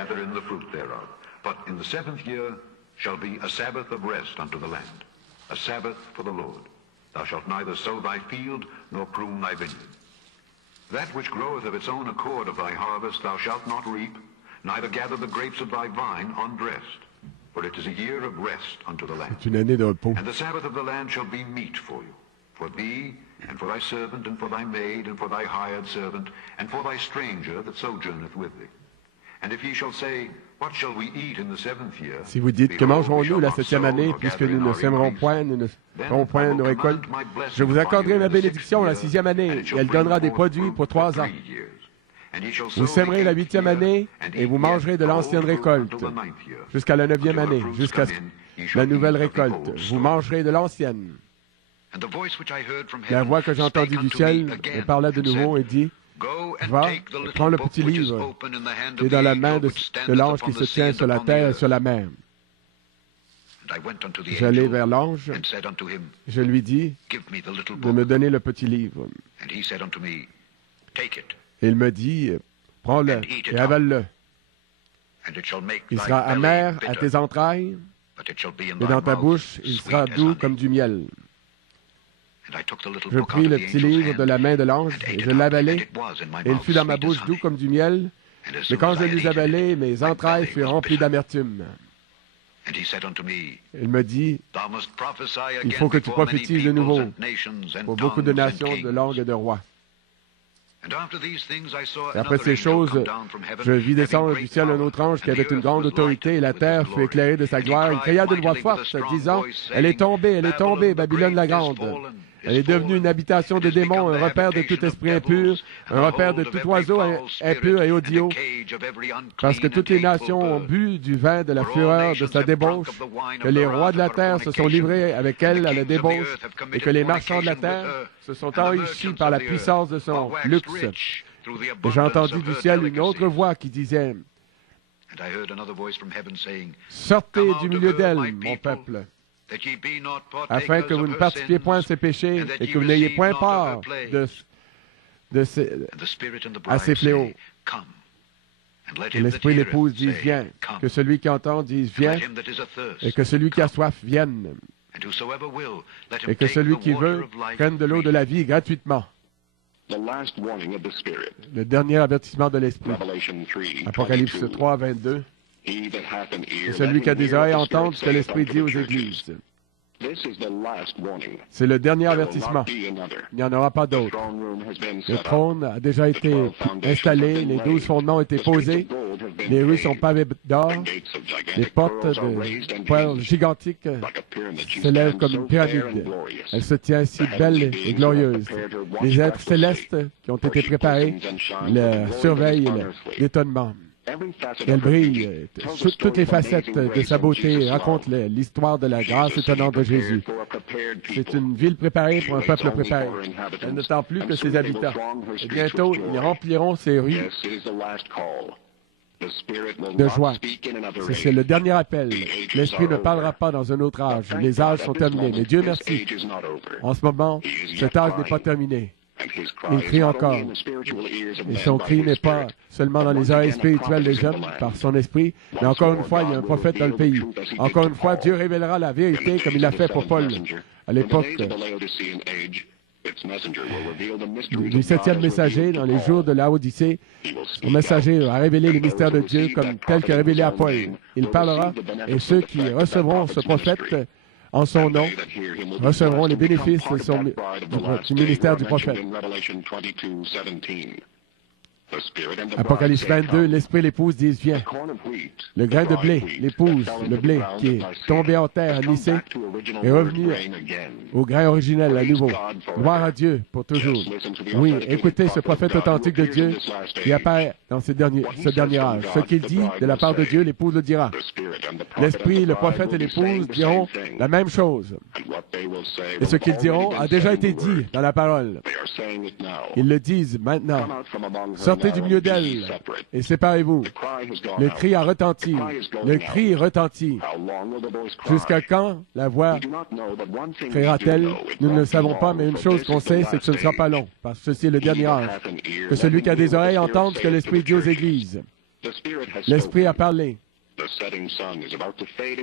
gather in the fruit thereof. But in the 7th year shall be a Sabbath of rest unto the land, a Sabbath for the Lord. Thou shalt neither sow thy field, nor prune thy vineyard. That which groweth of its own accord of thy harvest thou shalt not reap, neither gather the grapes of thy vine undressed. For it is a year of rest unto the land. C'est une année de repos. And the Sabbath of the land shall be meat for you, for thee, and for thy servant, and for thy maid, and for thy hired servant, and for thy stranger that sojourneth with thee. And if ye shall say, What shall we eat in the 7th year? Si vous dites, que mangerons-nous la 7e année, puisque nous ne sèmerons point, nous ne ferons point nos récoltes, je vous accorderai ma bénédiction la 6e année, et elle donnera des produits pour 3 ans. Vous sèmerez la 8e année, et vous mangerez de l'ancienne récolte, jusqu'à la 9e année, jusqu'à la nouvelle récolte. Vous mangerez de l'ancienne. La voix que j'ai entendue du ciel me parla de nouveau et dit, va, prends le petit livre qui est dans la main de l'ange qui se tient sur la terre et sur la mer. J'allai vers l'ange, je lui dis de me donner le petit livre. Et il me dit, prends-le et avale-le. Il sera amer à tes entrailles, et dans ta bouche, il sera doux comme du miel. Je pris le petit livre de la main de l'ange et je l'avalai, et il fut dans ma bouche doux comme du miel, mais quand je l'eus avalé, mes entrailles furent remplies d'amertume. Il me dit, il faut que tu prophétises de nouveau pour beaucoup de nations, de langues et de rois. Et après ces choses, je vis descendre du ciel un autre ange qui avait une grande autorité, et la terre fut éclairée de sa gloire. Il cria d'une voix forte, disant, « Elle est tombée, Babylone la grande. Elle est devenue une habitation de démons, un repère de tout esprit impur, un repère de tout oiseau impur et odieux, parce que toutes les nations ont bu du vin de la fureur de sa débauche, que les rois de la terre se sont livrés avec elle à la débauche, et que les marchands de la terre se sont enrichis par la puissance de son luxe. » Et j'ai entendu du ciel une autre voix qui disait, « Sortez du milieu d'elle, mon peuple, afin que vous ne participiez point à ses péchés et que vous n'ayez point part à ses fléaux. » Et l'Esprit et l'épouse disent, « Viens. » Que celui qui entend dise, « Viens. » Et que celui qui a soif vienne. Et que celui qui veut prenne de l'eau de la vie gratuitement. Le dernier avertissement de l'Esprit. Apocalypse 3, 22. C'est celui qui a des oreilles à entendre ce que l'Esprit dit aux églises. C'est le dernier avertissement. Il n'y en aura pas d'autre. Le trône a déjà été installé, les 12 fondements ont été posés, les rues sont pavées d'or, les portes de poêle gigantiques s'élèvent comme une pyramide. Elle se tient si belle et glorieuse. Les êtres célestes qui ont été préparés le surveillent l'étonnement. Elle brille. Toutes les facettes de sa beauté racontent l'histoire de la grâce étonnante de Jésus. C'est une ville préparée pour un peuple préparé. Elle n'attend plus que ses habitants. Et bientôt, ils rempliront ses rues de joie. C'est le dernier appel. L'Esprit ne parlera pas dans un autre âge. Les âges sont terminés. Mais Dieu merci. En ce moment, cet âge n'est pas terminé. Il crie encore. Et son cri n'est pas seulement dans les oreilles spirituelles des jeunes par son esprit, mais encore une fois, il y a un prophète dans le pays. Encore une fois, Dieu révélera la vérité comme il l'a fait pour Paul à l'époque du 7e messager dans les jours de Laodicée. Le messager a révélé les mystères de Dieu comme tel que révélé à Paul. Il parlera et ceux qui recevront ce prophète en son nom, recevront les bénéfices du ministère du prophète. Apocalypse 22, l'Esprit et l'épouse disent, viens. Le grain de blé, l'épouse, le blé qui est tombé en terre à Nicée, est revenu au grain originel à nouveau. Gloire à Dieu pour toujours. Oui, écoutez ce prophète authentique de Dieu qui apparaît dans ce dernier âge. Ce qu'il dit de la part de Dieu, l'épouse le dira. L'Esprit, le prophète et l'épouse diront la même chose. Et ce qu'ils diront a déjà été dit dans la parole. Ils le disent maintenant. Sortez du milieu d'elle et séparez-vous. Le cri a retenti. Le cri retentit. Jusqu'à quand la voix criera-t-elle? Nous ne le savons pas, mais une chose qu'on sait, c'est que ce ne sera pas long, parce que ceci est le dernier âge. Que celui qui a des oreilles entende ce que l'Esprit dit aux églises. L'Esprit a parlé.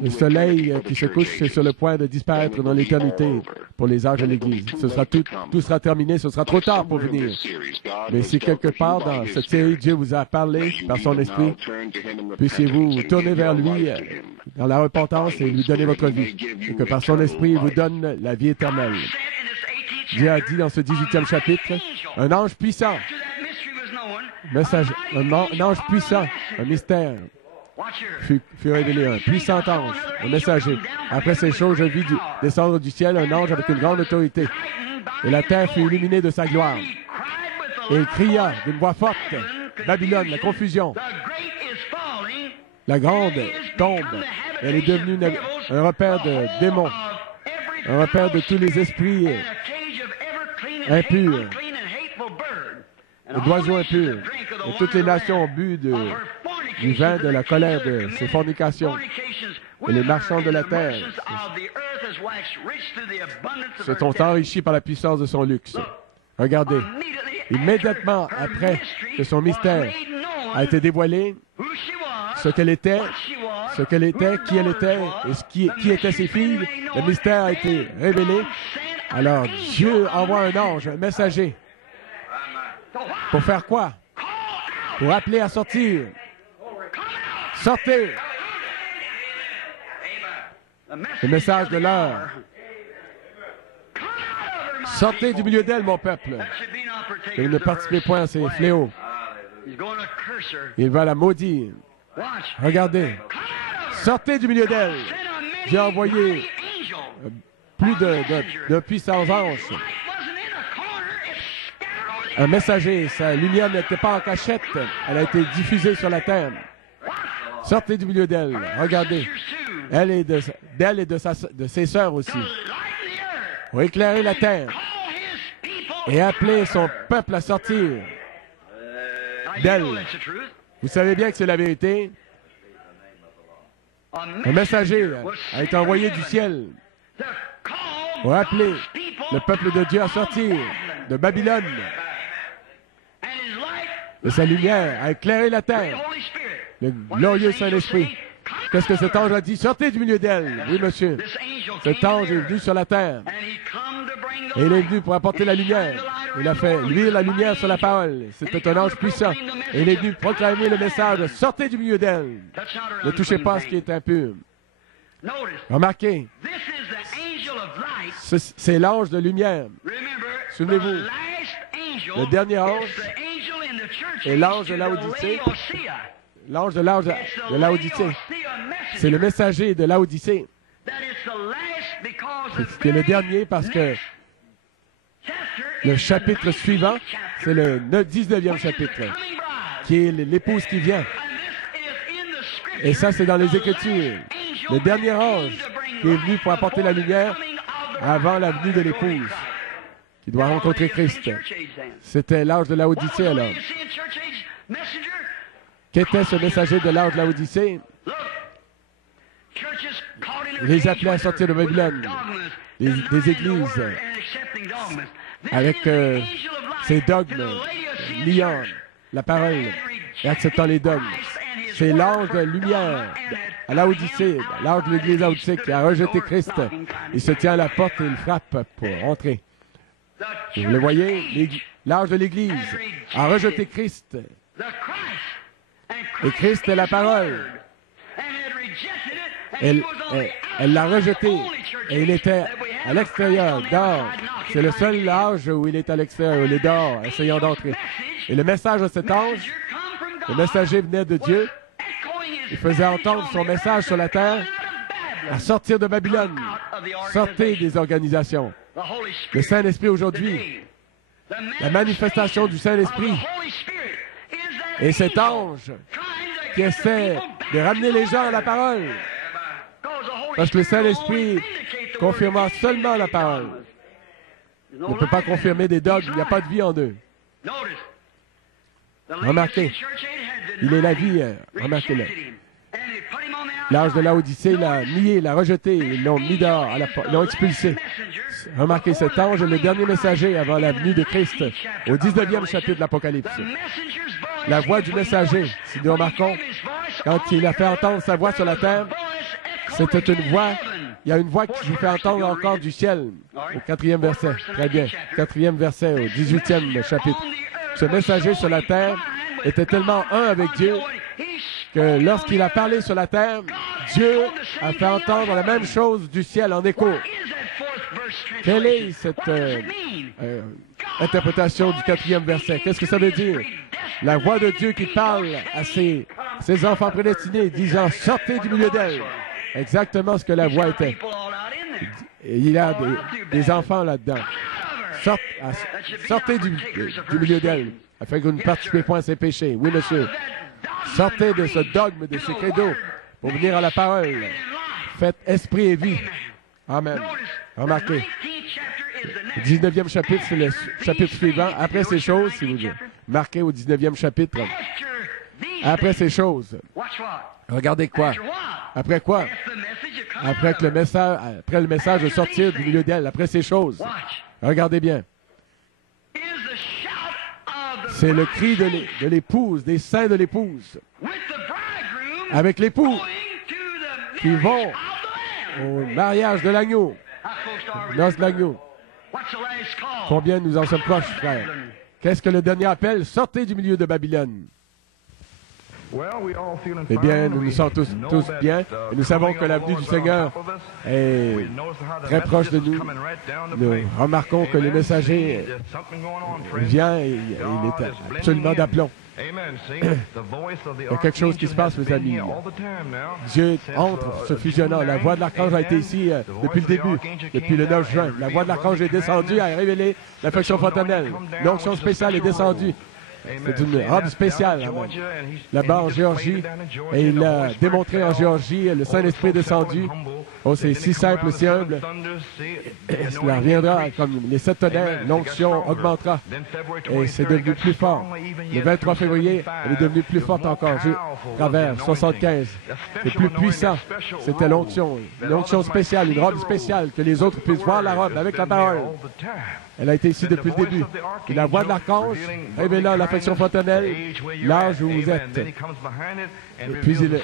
Le soleil qui se couche est sur le point de disparaître dans l'éternité pour les âges de l'Église. Tout sera terminé, ce sera trop tard pour venir. Mais si quelque part dans cette série, Dieu vous a parlé par son Esprit, puissiez-vous vous tourner vers lui dans la repentance et lui donner votre vie. Et que par son Esprit, il vous donne la vie éternelle. Dieu a dit dans ce 18e chapitre, un ange puissant, un ange puissant, un mystère, fut révélé, un puissant ange, un messager. Après ces choses, je vis descendre du ciel un ange avec une grande autorité. Et la terre fut illuminée de sa gloire. Et il cria d'une voix forte, Babylone, la confusion. La grande tombe. Elle est devenue un repère de démons, un repère de tous les esprits impurs, d'oiseaux impurs. Et toutes les nations ont bu du vin de la colère de ses fornications. Et les marchands de la terre se sont enrichis par la puissance de son luxe. Regardez, immédiatement après que son mystère a été dévoilé, ce qu'elle était, qui elle était, et qui étaient ses filles, le mystère a été révélé. Alors Dieu envoie un ange, un messager. Pour faire quoi? Pour appeler à sortir. Sortez! Le message de l'heure. Sortez du milieu d'elle, mon peuple. Et ne participez point à ces fléaux. Il va la maudire. Regardez. Sortez du milieu d'elle. J'ai envoyé plus de puissants anges. Un messager, sa lumière n'était pas en cachette. Elle a été diffusée sur la terre. Sortez du milieu d'elle. Regardez. Elle et d'elle et de ses sœurs aussi. Pour éclairer la terre et appeler son peuple à sortir d'elle. Vous savez bien que c'est la vérité. Un messager a été envoyé du ciel pour appeler le peuple de Dieu à sortir de Babylone. Et sa lumière a éclairé la terre. Le glorieux Saint-Esprit. Qu'est-ce que cet ange a dit? Sortez du milieu d'elle. Oui, monsieur. Cet ange est venu sur la terre. Et il est venu pour apporter la lumière. Il a fait luire la lumière sur la parole. C'était un ange puissant. Et il est venu proclamer le message. Sortez du milieu d'elle. Ne touchez pas à ce qui est impur. Remarquez. C'est l'ange de lumière. Souvenez-vous. Le dernier ange est l'ange de Laodicée. L'ange de Laodicée. C'est le messager de Laodicée. C'est le dernier parce que le chapitre suivant, c'est le 19e chapitre, qui est l'épouse qui vient. Et ça, c'est dans les Écritures. Le dernier ange qui est venu pour apporter la lumière avant la venue de l'épouse, qui doit rencontrer Christ. C'était l'ange de Laodicée alors. Qu'était ce messager de l'ange de Laodicée? Il les appelait à sortir de Babylone, des églises, avec ses dogmes, liant la parole et acceptant les dogmes. C'est l'ange de lumière à Laodicée, l'ange de l'église Laodicée qui a rejeté Christ. Il se tient à la porte et il frappe pour entrer. Vous le voyez, l'ange de l'église a rejeté Christ. Et Christ est la parole. Elle l'a rejeté et il était à l'extérieur, dehors. C'est le seul âge où il est à l'extérieur, il est dehors, essayant d'entrer. Et le message de cet ange, le messager venait de Dieu. Il faisait entendre son message sur la terre à sortir de Babylone. Sortez des organisations. Le Saint-Esprit aujourd'hui, la manifestation du Saint-Esprit et cet ange qui essaie de ramener les gens à la parole. Parce que le Saint-Esprit confirmera seulement la parole. Il ne peut pas confirmer des dogmes, il n'y a pas de vie en eux. Remarquez, il est la vie, remarquez-le. L'ange de Laodicée l'a nié, l'a rejeté, ils l'ont mis dehors, ils l'ont expulsé. Remarquez, cet ange est le dernier messager avant la venue de Christ, au 19e chapitre de l'Apocalypse. la voix du messager. Si nous remarquons, quand il a fait entendre sa voix sur la terre, c'était une voix, il y a une voix qui s'est fait entendre encore du ciel, au 4e verset. Très bien, 4e verset, au 18e chapitre. Ce messager sur la terre était tellement un avec Dieu que lorsqu'il a parlé sur la terre, Dieu a fait entendre la même chose du ciel en écho. Quelle est cette interprétation du 4e verset? Qu'est-ce que ça veut dire? La voix de Dieu qui parle à ses enfants prédestinés, disant « Sortez du milieu d'elle ». Exactement ce que la voix était. Et il y a des enfants là-dedans. Sortez du milieu d'elle, afin que vous ne participez point à ses péchés. Oui, monsieur. Sortez de ce dogme, de ces credos, pour venir à la parole. Faites esprit et vie. Amen. Remarquez. Le 19e chapitre, c'est le chapitre suivant. Après ces choses, si vous voulez. Marqué au 19e chapitre. Après ces choses. Regardez quoi? Après quoi? Après le message de sortir du milieu d'elle. Après ces choses. Regardez bien. C'est le cri de l'épouse, des saints de l'épouse. Avec l'époux qui vont au mariage de l'agneau. Noces de l'agneau. Combien nous en sommes proches, frères? Qu'est-ce que le dernier appel? Sortez du milieu de Babylone. Eh bien, nous nous sentons tous bien et nous savons que l'avenue du Seigneur est très proche de nous. Nous remarquons que le messager vient et il est absolument d'aplomb. Il y a quelque chose qui se passe, mes amis. Dieu entre se fusionnant. La voix de l'archange a été ici depuis le début, depuis le 9 juin. La voix de l'archange est descendue, a révélé l'affection fraternelle. L'onction spéciale est descendue. C'est une robe spéciale là-bas en Géorgie. Et il a démontré en Géorgie, le Saint-Esprit est descendu. Oh, c'est si simple, si humble. Cela reviendra comme les 7 tonnerres, l'onction augmentera. Et c'est devenu plus fort. Le 23 février, elle est devenue plus forte encore. Travers 75. C'est plus puissant. C'était l'onction. Une onction spéciale, une robe spéciale, que les autres puissent voir la robe avec la parole. Elle a été ici depuis le début. Et la voix de l'archange, révélant l'affection fraternelle, l'âge où vous êtes. Et puis il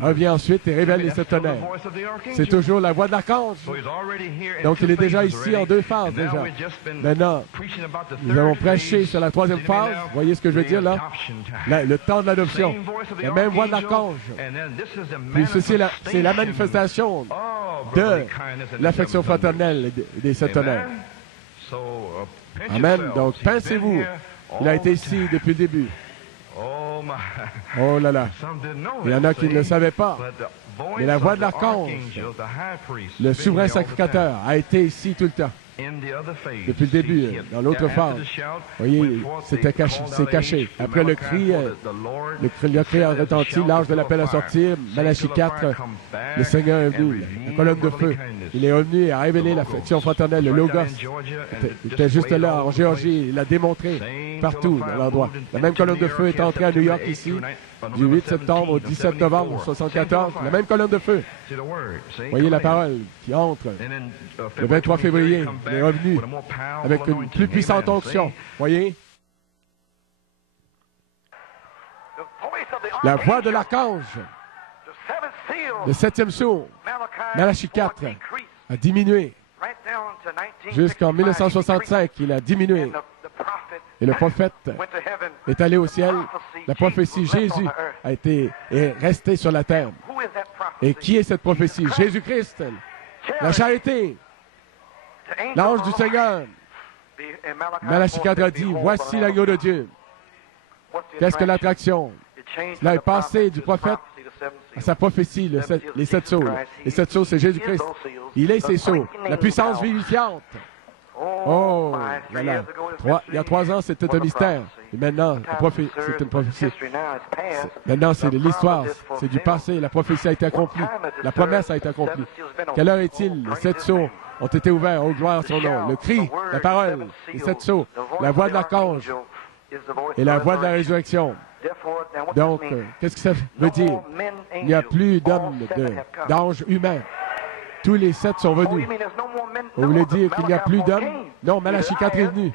revient ensuite et révèle les 7 tonnerres. C'est toujours la voix de l'archange. Donc il est déjà ici en 2 phases déjà. Maintenant, nous avons prêché sur la 3e phase. Vous voyez ce que je veux dire là? Le temps de l'adoption. La même voix de l'archange. Puis ceci, c'est la manifestation de l'affection fraternelle des 7 tonnerres. Amen. Donc, pensez-vous, il a été ici depuis le début. Oh là là. Il y en a qui ne le savaient pas. Mais la voix de l'archange, le souverain sacrificateur, a été ici tout le temps. Depuis le début, dans l'autre phase. Vous voyez, c'est caché. Après le cri a retenti, l'âge de l'appel à sortir, Malachie 4, le Seigneur est venu, la colonne de feu. Il est revenu et a révélé l'affection fraternelle, le Logos. Il était juste là, en Géorgie, il l'a démontré partout dans l'endroit. La même colonne de feu est entrée à New York ici, du 8 septembre au 17 novembre 1974, la même colonne de feu. Voyez la parole qui entre. Le 23 février, il est revenu avec une plus puissante onction. Voyez? La voix de l'archange, le 7e sceau, Malachie 4, a diminué. Jusqu'en 1965, il a diminué. Et le prophète est allé au ciel. La prophétie Jésus est restée sur la terre. Et qui est cette prophétie? Jésus-Christ, la charité, l'ange du Seigneur. Malachie 4 a dit, voici l'agneau de Dieu. Qu'est-ce que l'attraction? Cela est passé du prophète à sa prophétie, les 7 sceaux. Les 7 sceaux, c'est Jésus-Christ. Il est ces sceaux, la puissance vivifiante. Oh, voilà. Il y a 3 ans, c'était un mystère. Et maintenant, c'est une prophétie. Maintenant, c'est de l'histoire. C'est du passé. La prophétie a été accomplie. La promesse a été accomplie. Quelle heure est-il? Les 7 sceaux ont été ouverts. Oh, gloire à son nom. Le cri, la parole, les 7 sceaux, la voix de l'archange et la voix de la résurrection. Donc, qu'est-ce que ça veut dire? Il n'y a plus d'anges humains. Tous les 7 sont venus. Vous voulez dire qu'il n'y a plus d'hommes? Non, Malachie 4 est venu.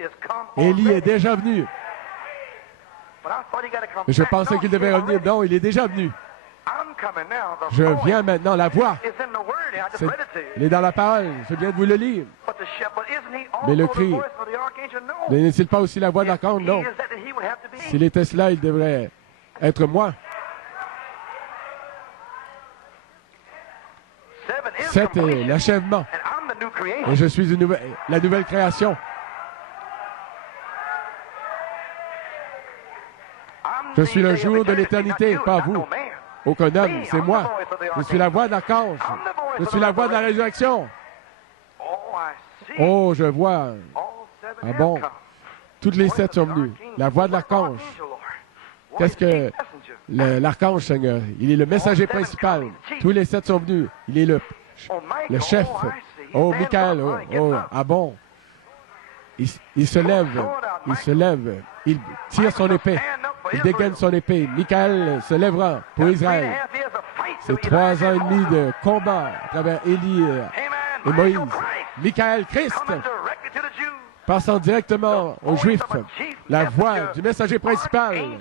Élie est déjà venu. Mais je pensais qu'il devait revenir. Non, il est déjà venu. Je viens maintenant. La voix, elle est dans la parole. Je viens de vous le lire. Mais le cri, mais n'est-il pas aussi la voix de l'archange? Non. S'il était cela, il devrait être moi. 7 est l'achèvement. Et je suis la nouvelle création. Je suis le jour de l'éternité, pas vous. Aucun homme, c'est moi. Je suis la voix de l'archange. Je suis la voix de la résurrection. Oh, je vois. Ah bon? Toutes les 7 sont venus. La voix de l'archange. Qu'est-ce que l'archange, Seigneur? Il est le messager principal. Tous les 7 sont venus. Il est le chef. Oh, Michael. Oh, ah bon? Il se lève. Il se lève. Il tire son épée. Il dégaine son épée. Michael se lèvera pour Israël. C'est 3 ans et demi de combat à travers Élie et Moïse. Michael, Christ, passant directement aux Juifs. La voix du messager principal.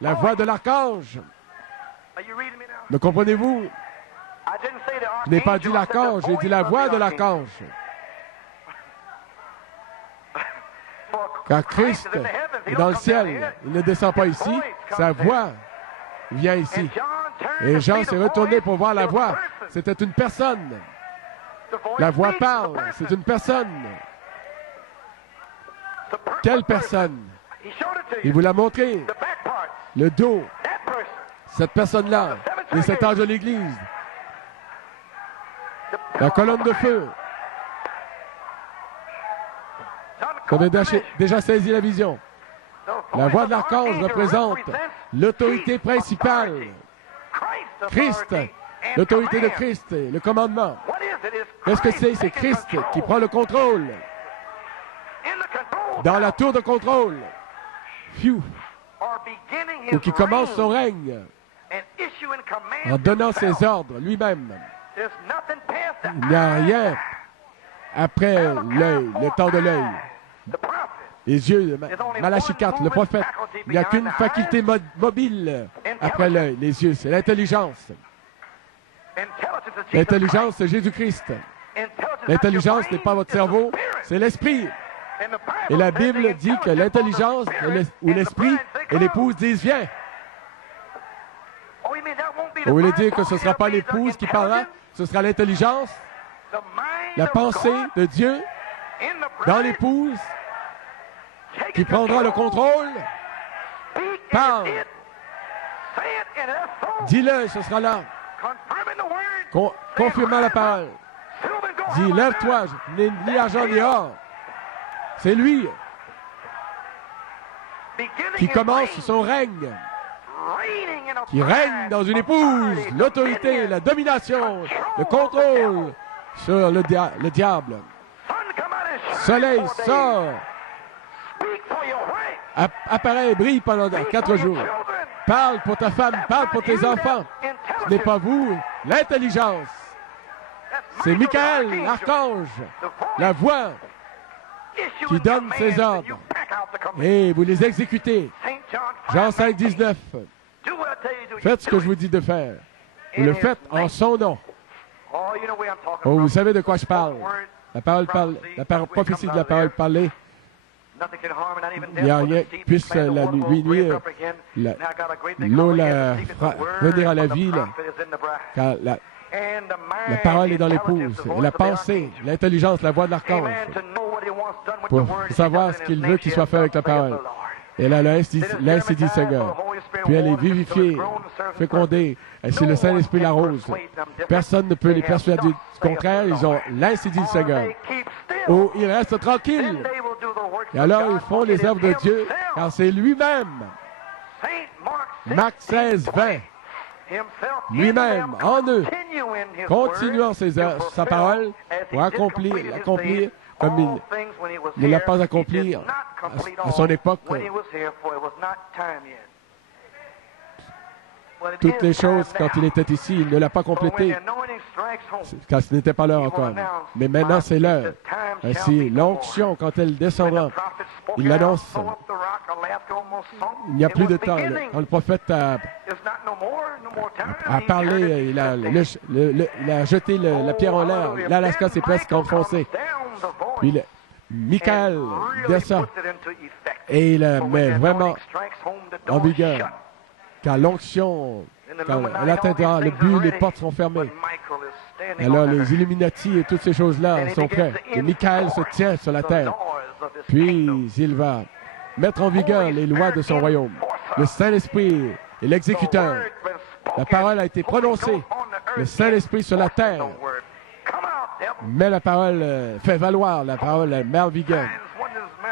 La voix de l'archange. Me comprenez-vous? Je n'ai pas dit l'archange, j'ai dit la voix de l'archange. Car Christ est dans le ciel. Il ne descend pas ici. Sa voix vient ici. Et Jean s'est retourné pour voir la voix. C'était une personne. La voix parle. C'est une personne. Quelle personne? Il vous l'a montré. Le dos. Cette personne-là. Et cet ange de l'Église. La colonne de feu. Vous avez déjà saisi la vision. La voix de l'archange représente l'autorité principale. Christ, l'autorité de Christ, le commandement. Qu'est-ce que c'est? C'est Christ qui prend le contrôle. Dans la tour de contrôle. Phew. Ou qui commence son règne en donnant ses ordres lui-même. Il n'y a rien après l'œil, le temps de l'œil. Les yeux, Malachie 4, le prophète, il n'y a qu'une faculté mobile après l'œil, les yeux, c'est l'intelligence. L'intelligence, c'est Jésus-Christ. L'intelligence n'est pas votre cerveau, c'est l'esprit. Et la Bible dit que l'intelligence ou l'esprit et l'épouse disent « Viens ». Vous voulez dire que ce ne sera pas l'épouse qui parlera, ce sera l'intelligence, la pensée de Dieu dans l'épouse qui prendra le contrôle. Parle. Dis-le, ce sera là. Confirmant la parole. Dis, lève-toi, ni argent ni or. C'est lui qui commence son règne, qui règne dans une épouse, l'autorité, la domination, le contrôle sur le diable. Soleil sort, apparaît et brille pendant 4 jours. Parle pour ta femme, parle pour tes enfants. Ce n'est pas vous, l'intelligence. C'est Michael, l'archange, la voix qui donne ses ordres. Et vous les exécutez. Jean 5, 19. Faites ce que je vous dis de faire. Vous le faites en son nom. Oh, vous savez de quoi je parle. La prophétie de la parole parlée. Il n'y a rien qui puisse la nuire. L'eau la fera venir à la vie. Car la parole est dans l'épouse. La pensée, l'intelligence, la voix de l'archange. Pour savoir ce qu'il veut qu'il soit fait avec la parole. Et elle a l'incidit, Seigneur. Puis elle est vivifiée, fécondée. Et c'est le Saint-Esprit l'arrose. Personne ne peut les persuader du contraire. Ils ont l'incidit, Seigneur. Ou ils restent tranquilles. Et alors ils font les œuvres de Dieu, car c'est lui-même. Marc 16, 20. Lui-même, en eux, continuant sa parole pour accomplir comme il ne l'a pas accompli à son époque. toutes les choses quand il était ici. Il ne l'a pas complété quand ce n'était pas l'heure encore. Mais maintenant, c'est l'heure. Ainsi, l'onction, quand elle descendra, il l'annonce. Il n'y a plus de temps. Quand le prophète a parlé, il a jeté la pierre en l'air. L'Alaska s'est presque enfoncé. Puis Michael descend et il la met vraiment en vigueur. Car l'onction, quand elle atteindra le but, les portes sont fermées. Alors les Illuminati et toutes ces choses-là sont prêts. Et Michael se tient sur la terre. Puis il va mettre en vigueur les lois de son royaume. Le Saint-Esprit est l'exécuteur. La parole a été prononcée. Le Saint-Esprit sur la terre. Mais la parole fait valoir, la parole met en vigueur.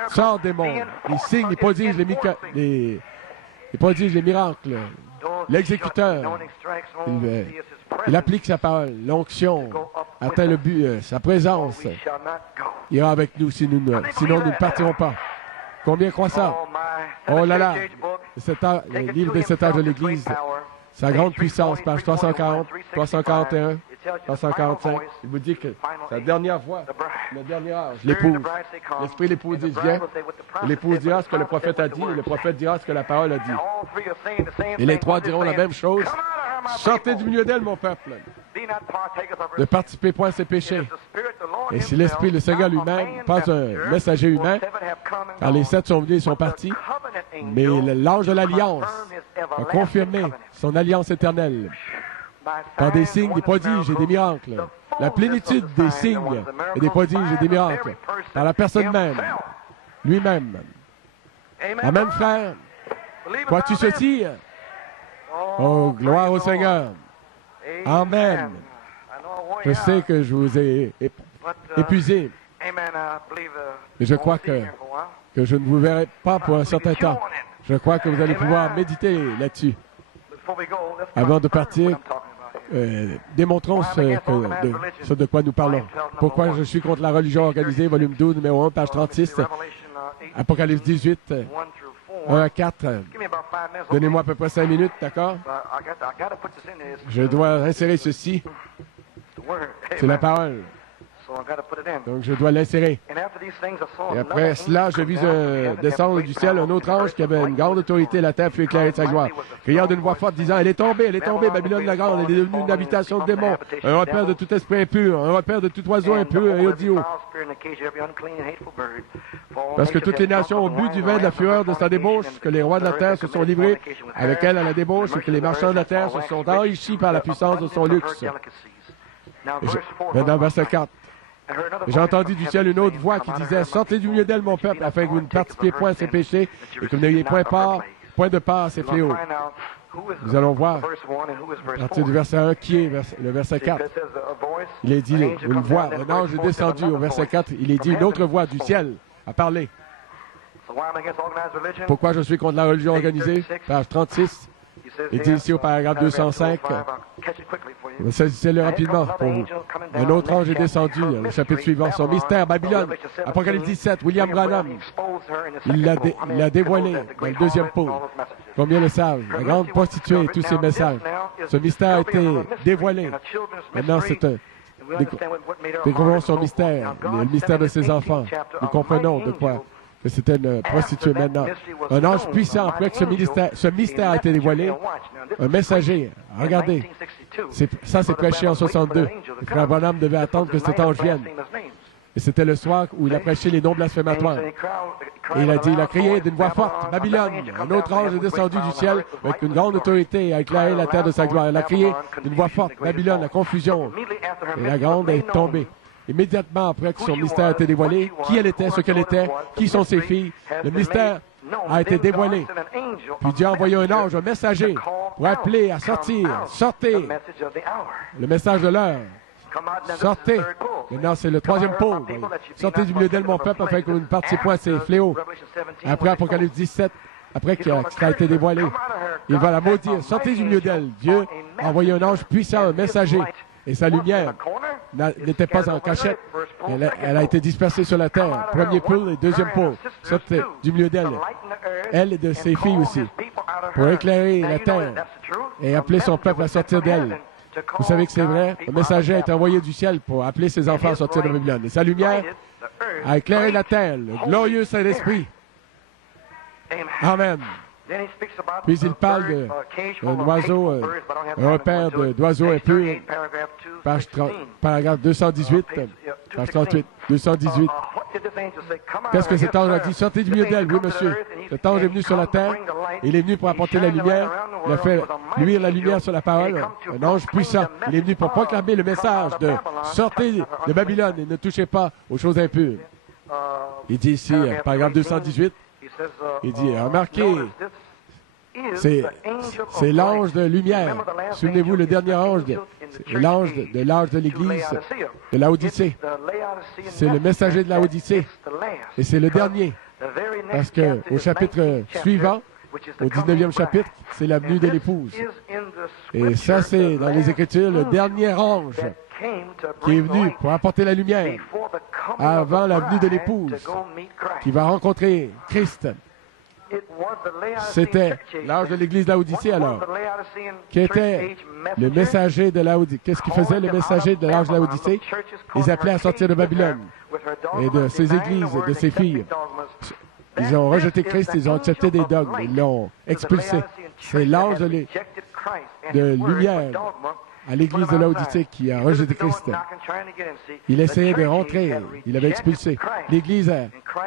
Sort des mondes. Les signes, les prodiges, les prodiges, les miracles. L'exécuteur, il applique sa parole. L'onction atteint le but. Sa présence ira avec nous, sinon nous ne partirons pas. Combien croient ça? Oh là là! Le livre des 7 âges de l'Église, sa grande puissance, page 340, 341, 345. Il vous dit que sa dernière voix, le dernier âge, l'épouse. L'esprit de l'épouse dit, viens. L'épouse dira ce que le prophète a dit, et le prophète dira ce que la parole a dit. Et les trois diront la même chose. Sortez du milieu d'elle, mon peuple. Ne participez point à ses péchés. Et si l'Esprit, le Seigneur lui-même, pas un messager humain, car les 7 sont venus et sont partis, mais l'ange de l'Alliance a confirmé son alliance éternelle par des signes, des prodiges et des miracles. La plénitude des signes et des prodiges et des miracles par la personne même, lui-même. Amen, frère. Crois-tu ceci? Oh, gloire au Seigneur. Amen. Je sais que je vous ai épuisé. Mais je crois que je ne vous verrai pas pour un certain temps. Je crois que vous allez pouvoir méditer là-dessus. Avant de partir, démontrons ce de quoi nous parlons. Pourquoi je suis contre la religion organisée, volume 12, numéro 1, page 36, Apocalypse 18, 1 à 4. Donnez-moi à peu près 5 minutes, d'accord? Je dois insérer ceci. C'est la parole. Donc, je dois l'insérer. Et après cela, je vis descendre du ciel un autre ange qui avait une grande autorité. La terre fut éclairée de sa gloire. Criant d'une voix forte, disant, elle est tombée, Babylone la grande, elle est devenue une habitation de démons, un repère de tout esprit impur, un repère de tout oiseau impur et idiot. Parce que toutes les nations ont bu du vin de la fureur de sa débauche, que les rois de la terre se sont livrés avec elle à la débauche, et que les marchands de la terre se sont enrichis par la puissance de son luxe. Maintenant, verset 4. J'ai entendu du ciel une autre voix qui disait, sortez du milieu d'elle, mon peuple, afin que vous ne participiez point à ses péchés et que vous n'ayez point de part à ses fléaux. Nous allons voir, à partir du verset 1, qui est le verset 4. Il est dit, une voix, un ange est descendu au verset 4, il est dit, une autre voix du ciel a parlé. Pourquoi je suis contre la religion organisée? Page 36. Il dit ici au paragraphe 205, saisissez-le rapidement pour vous. Un autre ange est descendu, le chapitre suivant, son mystère, Babylone, Apocalypse 17, William Branham, il l'a dévoilé dans le deuxième pôle. Combien le savent? La grande prostituée et tous ses messages. Ce mystère a été dévoilé. Maintenant, c'est un... Découvrons son mystère, le mystère de ses enfants. Nous comprenons de quoi que c'était une prostituée maintenant. Un ange puissant, après que ce mystère a été dévoilé, un messager, regardez, ça c'est prêché en 62. Le frère Branham devait attendre que cet ange vienne. Et c'était le soir où il a prêché les noms blasphématoires. Et il a dit, il a crié d'une voix forte, Babylone, un autre ange est descendu du ciel avec une grande autorité et a éclairé la terre de sa gloire. Il a crié d'une voix forte, Babylone, la confusion. Et la grande est tombée. Immédiatement après que son mystère a été dévoilé, qui elle était, ce qu'elle était, qui sont ses filles, le mystère a été dévoilé. Puis Dieu a envoyé un ange, un messager, pour appeler à sortir. Sortez! Le message de l'heure. Sortez! Maintenant, c'est le troisième pôle. Sortez du milieu d'elle, mon peuple, afin que vous ne partiez point à ces fléaux. Après Apocalypse 17, après que ça a été dévoilé, il va la maudire. Sortez du milieu d'elle. Dieu a envoyé un ange puissant, un messager. Et sa lumière n'était pas en cachette. Elle a été dispersée sur la terre. Premier pôle et deuxième pôle. Sortez du milieu d'elle. Elle et de ses filles aussi. Pour éclairer la terre. et appeler son peuple à sortir d'elle. Vous savez que c'est vrai. Le messager a été envoyé du ciel pour appeler ses enfants à sortir de Babylone. Et sa lumière a éclairé la terre, le glorieux Saint-Esprit. Amen. Puis il parle d'un oiseau, un repère d'oiseaux impurs, paragraphe 218, page 38, 218. Qu'est-ce que cet ange a dit? Sortez du milieu d'elle, oui, monsieur. Cet ange est venu sur la terre, il est venu pour apporter la lumière, il a fait luire la lumière sur la parole, un ange puissant. Il est venu pour proclamer le message de sortez de Babylone et ne touchez pas aux choses impures. Il dit ici, paragraphe 218, il dit, remarquez, c'est l'ange de lumière. Souvenez-vous, le dernier ange, l'ange de l'Église de Laodicée. C'est le messager de Laodicée. Et c'est le dernier. Parce qu'au chapitre suivant, au 19e chapitre, c'est la venue de l'épouse. Et ça, c'est dans les Écritures, le dernier ange qui est venu pour apporter la lumière avant la venue de l'épouse, qui va rencontrer Christ. C'était l'ange de l'église de Laodicée alors, qui était le messager de Laodicée. Qu'est-ce qu'il faisait, le messager de l'ange de Laodicée? Ils appelaient à sortir de Babylone et de ses églises, de ses filles. Ils ont rejeté Christ, ils ont accepté des dogmes, ils l'ont expulsé. C'est l'ange de lumière à l'église de Laodicée qui a rejeté Christ. Il essayait de rentrer, il avait expulsé.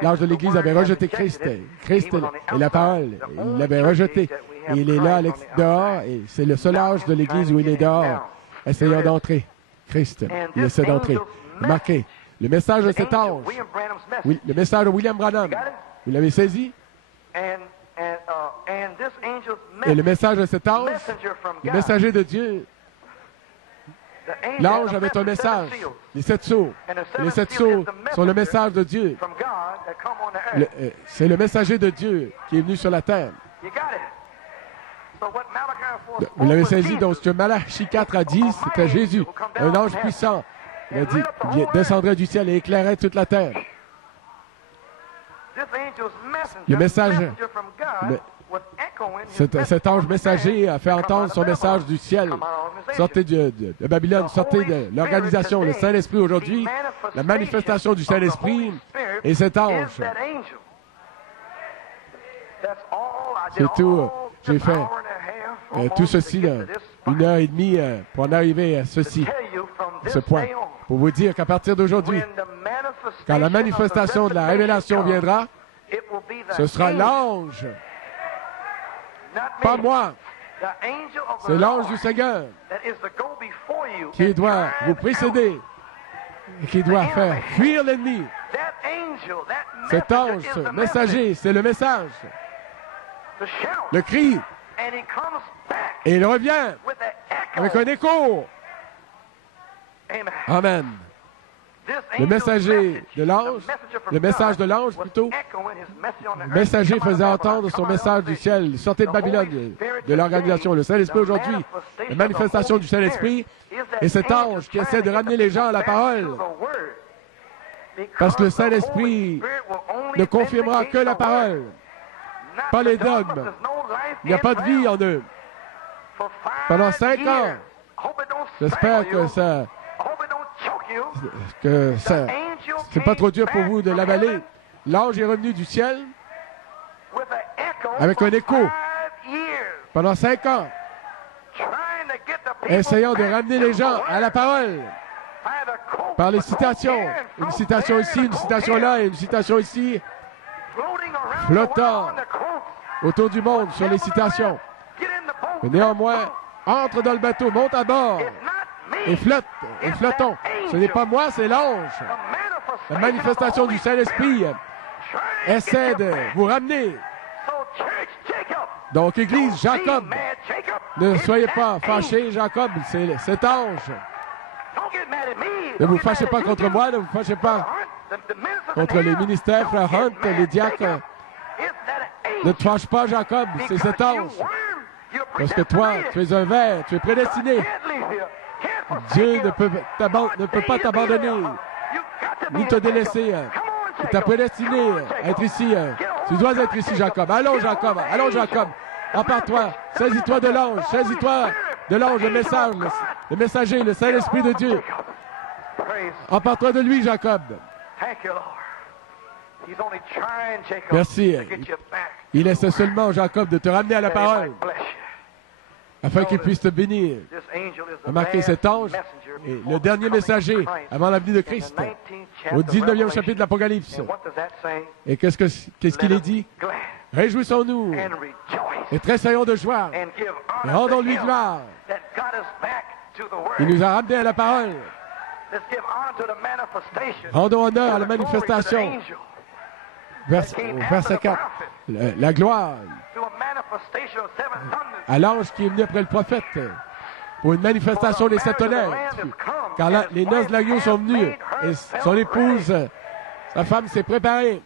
L'ange de l'église avait rejeté Christ. Christ est la parole, il l'avait rejeté. Et il est là dehors, et c'est le seul ange de l'église où il est dehors, essayant d'entrer. Christ, il essaie d'entrer. Remarquez, le message de cet ange, oui, le message de William Branham, vous l'avez saisi? Et le message de cet ange, le messager de Dieu, l'ange avait un message, les 7 sceaux. Les 7 sceaux sont le message de Dieu. C'est le messager de Dieu qui est venu sur la terre. Vous l'avez saisi, donc ce que Malachie 4 a dit, c'était Jésus, un ange puissant. Il a dit, il descendrait du ciel et éclairait toute la terre. Le message, cet ange messager a fait entendre son message du ciel. Sortez de Babylone, sortez de l'organisation, le Saint-Esprit aujourd'hui, la manifestation du Saint-Esprit et cet ange. C'est tout. J'ai fait tout ceci, 1h30 pour en arriver à ceci, à ce point. Pour vous dire qu'à partir d'aujourd'hui, quand la manifestation de la révélation viendra, ce sera l'ange, pas moi. C'est l'ange du Seigneur qui doit vous précéder et qui doit faire fuir l'ennemi. Cet ange, ce messager, c'est le message, le cri, et il revient avec un écho. Amen. Le messager de l'ange, le message de l'ange plutôt, le messager faisait entendre son message du ciel, sortez de Babylone, de l'organisation, le Saint-Esprit aujourd'hui, la manifestation du Saint-Esprit, et cet ange qui essaie de ramener les gens à la parole, parce que le Saint-Esprit ne confirmera que la parole, pas les dogmes. Il n'y a pas de vie en eux. Pendant 5 ans, j'espère que c'est pas trop dur pour vous de l'avaler. L'ange est revenu du ciel avec un écho pendant 5 ans, essayant de ramener les gens à la parole par les citations. Une citation ici, une citation là et une citation ici, flottant autour du monde sur les citations. Mais néanmoins, entre dans le bateau, monte à bord et flottons. Ce n'est pas moi, c'est l'ange. La manifestation du Saint-Esprit essaie de vous ramener. Donc, Église, Jacob, ne soyez pas fâchés, Jacob, c'est cet ange. Ne vous fâchez pas contre moi, ne vous fâchez pas contre les ministères, frère Hunt, les diacres. Ne te fâche pas, Jacob, c'est cet ange. Parce que toi, tu es un ver, tu es prédestiné. Dieu ne peut pas t'abandonner, ni te délaisser. Il t'a prédestiné à être ici. Tu dois être ici, Jacob. Allons, Jacob. Allons, Jacob. Empare-toi. Saisis-toi de l'ange. Saisis-toi de l'ange, le message, le messager, le Saint-Esprit de Dieu. Empare-toi de lui, Jacob. Merci. Il essaie seulement, Jacob, de te ramener à la parole afin qu'il puisse te bénir. Remarquez, cet ange est le dernier messager avant la venue de Christ au 19e chapitre de l'Apocalypse. Et qu'est-ce qu'il est dit? Réjouissons-nous et tressaillons de joie et rendons-lui gloire. Il nous a ramenés à la parole. Rendons honneur à la manifestation. Verset 4. La gloire à l'ange qui est venu après le prophète pour une manifestation des sept tonnerres. Car là, les noces de l'agneau sont venues et son épouse, sa femme, s'est préparée.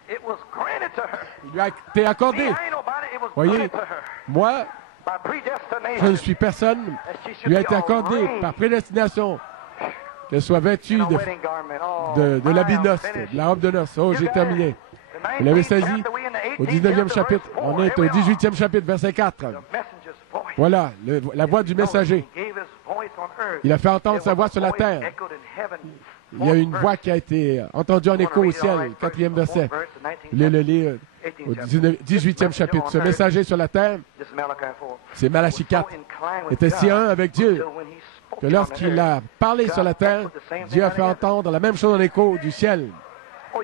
Il lui a été accordé. Voyez, moi, je ne suis personne. Lui a été accordé par prédestination qu'elle soit vêtue de l'habit de noces, de la robe de noces. Oh, j'ai terminé. Vous l'avez saisi au 19e chapitre. On est au 18e chapitre, verset 4. Voilà, la voix du messager. Il a fait entendre sa voix sur la terre. Il y a une voix qui a été entendue en écho au ciel, 4e verset. Vous voulez le lire au 18e chapitre. Ce messager sur la terre, c'est Malachie 4, était si un avec Dieu que lorsqu'il a parlé sur la terre, Dieu a fait entendre la même chose en écho du ciel. Vous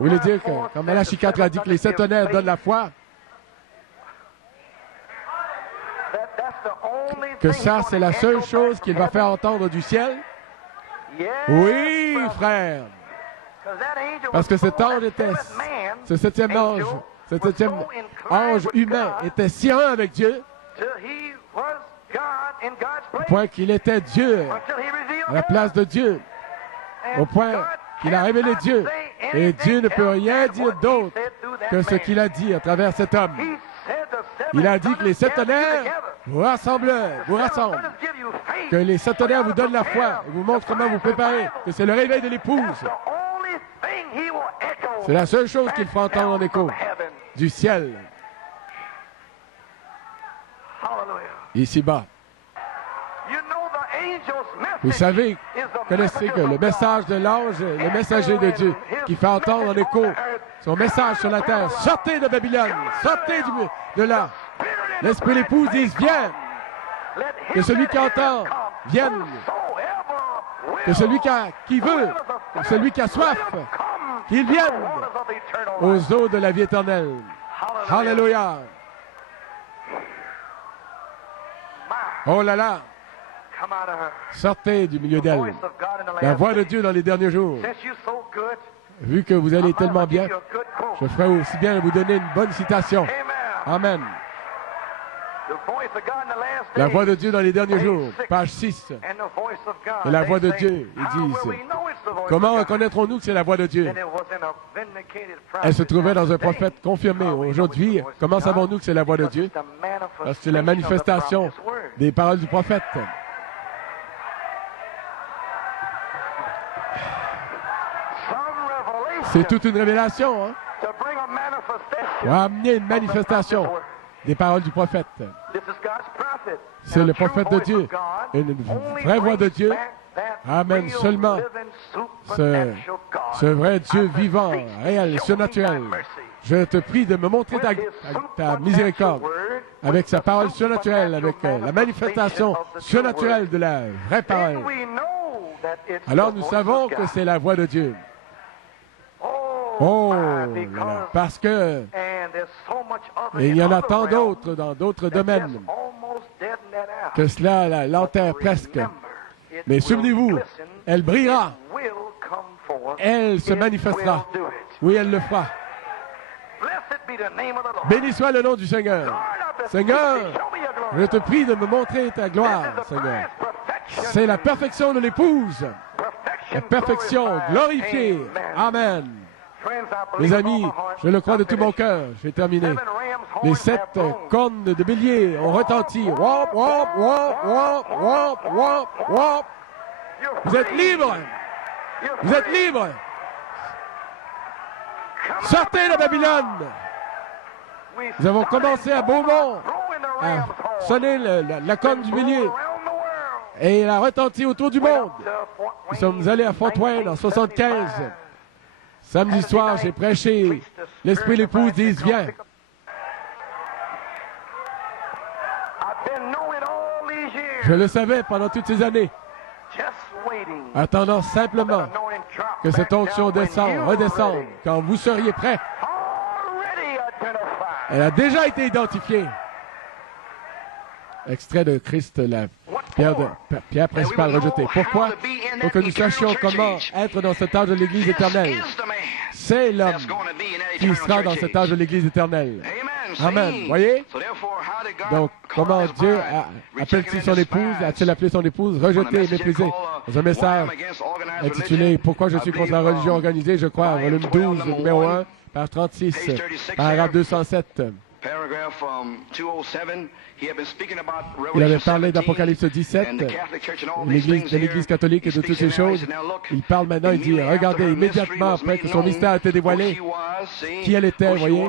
voulez dire que quand Malachie 4 a dit que les sept tonnerres donnent la foi, que ça, c'est la seule chose qu'il va faire entendre du ciel? Oui, frère. Parce que cet ange était, ce septième ange humain était si un avec Dieu, au point qu'il était Dieu, à la place de Dieu, au point qu'il a révélé Dieu. Et Dieu ne peut rien dire d'autre que ce qu'il a dit à travers cet homme. Il a dit que les sept tonnerres vous rassemblent. Que les sept tonnerres vous donnent la foi et vous montrent comment vous préparer. Que c'est le réveil de l'épouse. C'est la seule chose qu'il faut entendre en écho du ciel. Ici-bas. Vous savez, connaissez que le message de l'ange, le messager de Dieu, qui fait entendre en écho son message sur la terre, sortez de Babylone, sortez de là. L'esprit de l'épouse dit, viens. Que celui qui entend vienne. Que celui qui veut, que celui qui a soif, qu'il vienne aux eaux de la vie éternelle. Alléluia. Oh là là. Sortez du milieu d'elle. La voix de Dieu dans les derniers jours. Vu que vous allez tellement bien, je ferai aussi bien vous donner une bonne citation. Amen. La voix de Dieu dans les derniers jours, page 6. Et la voix de Dieu, ils disent, comment reconnaîtrons-nous que c'est la voix de Dieu? Elle se trouvait dans un prophète confirmé. Aujourd'hui, comment savons-nous que c'est la voix de Dieu? Parce que c'est la manifestation des paroles du prophète. C'est toute une révélation, hein? Pour amener une manifestation des paroles du prophète. C'est le prophète de Dieu, une vraie voix de Dieu. Amen. Seulement ce vrai Dieu vivant, réel, surnaturel. Je te prie de me montrer ta miséricorde avec sa parole surnaturelle, avec la manifestation surnaturelle de la vraie parole. Alors nous savons que c'est la voix de Dieu. Oh, là, parce que il y en a tant d'autres dans d'autres domaines que cela l'enterre presque. Mais souvenez-vous, elle brillera. Elle se manifestera. Oui, elle le fera. Béni soit le nom du Seigneur. Seigneur, je te prie de me montrer ta gloire, Seigneur. C'est la perfection de l'épouse. La perfection glorifiée. Amen. Mes amis, je le crois de tout mon cœur. J'ai terminé. Les 7 cornes de bélier ont retenti. Wop, wop, wop, wop, wop, wop, wop. Vous êtes libres. Vous êtes libres. Sortez de Babylone. Nous avons commencé à Beaumont a sonné la corne du milieu et il a retenti autour du monde. Nous sommes allés à Fort Wayne en 75. Samedi soir, j'ai prêché. L'Esprit et l'épouse disent, viens. Je le savais pendant toutes ces années, attendant simplement que cette onction redescende quand vous seriez prêts. Elle a déjà été identifiée. Extrait de Christ, la pierre principale rejetée. Pourquoi? Pour que nous sachions comment être dans cet âge de l'Église éternelle. C'est l'homme qui sera dans cet âge de l'Église éternelle. Amen. Voyez? Donc, comment Dieu appelle-t-il son épouse? A-t-il appelé son épouse rejetée et méprisée? Dans un message intitulé « Pourquoi je suis contre la religion organisée », je crois, volume 12, numéro 1, page 36, paragraphe 207. Il avait parlé d'Apocalypse 17, de l'Église catholique et de toutes ces choses. Il parle maintenant, il dit, regardez, immédiatement après que son mystère a été dévoilé, qui elle était, voyez,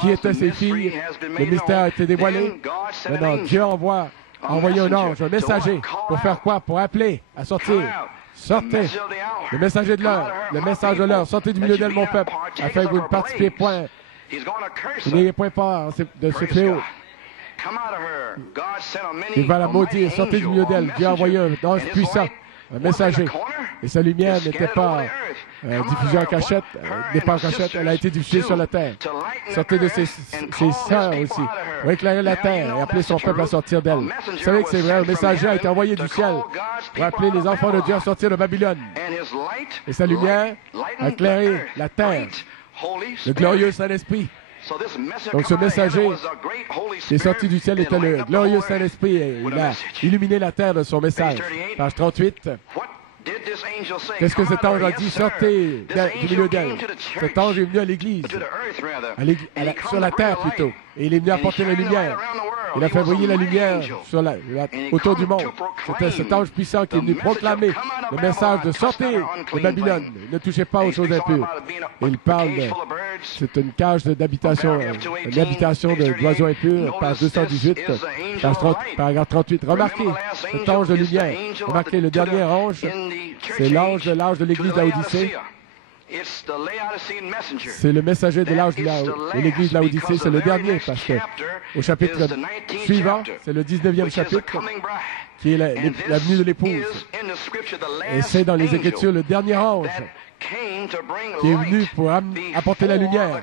qui étaient ses filles, le mystère a été dévoilé. Maintenant, Dieu a envoyé un ange, un messager, pour faire quoi? Pour appeler à sortir. Sortez, le messager de l'heure, le message de l'heure, sortez du milieu d'elle, mon peuple, afin que vous ne participiez point. Vous n'ayez point peur de ce fléau. Il va la maudire, sortez du milieu d'elle. Dieu a envoyé un ange puissant, un messager. Et sa lumière n'était pas diffusée en cachette, n'est pas en cachette, elle a été diffusée sur la terre. Sortez de ses sœurs aussi, pour éclairer la terre et appeler son peuple à sortir d'elle. Vous savez que c'est vrai, un messager a été envoyé du ciel pour appeler les enfants de Dieu à sortir de Babylone. Et sa lumière a éclairé la terre. Le glorieux Saint-Esprit. Donc ce messager qui est sorti du ciel était le glorieux Saint-Esprit et il a illuminé la terre de son message. Page 38. Qu'est-ce que cet ange a dit? Sortez du milieu d'elle. Cet ange est venu à l'Église, sur la terre plutôt, et il est venu apporter la lumière. Il a fait briller la lumière autour du monde. C'était cet ange puissant qui est venu proclamer le message de sortir de Babylone. Ne touchez pas aux choses impures. Et il parle c'est une cage d'habitation, une habitation d'oiseaux impurs, page 218, paragraphe 38. Remarquez cet ange de lumière. Remarquez le dernier ange, c'est l'ange de l'âge de l'Église Laodicée. C'est le messager de l'âge de l'Église Laodicée, c'est le dernier, parce que au chapitre suivant, c'est le 19e chapitre, qui est la venue de l'épouse. Et c'est dans les Écritures le dernier ange qui est venu pour apporter la lumière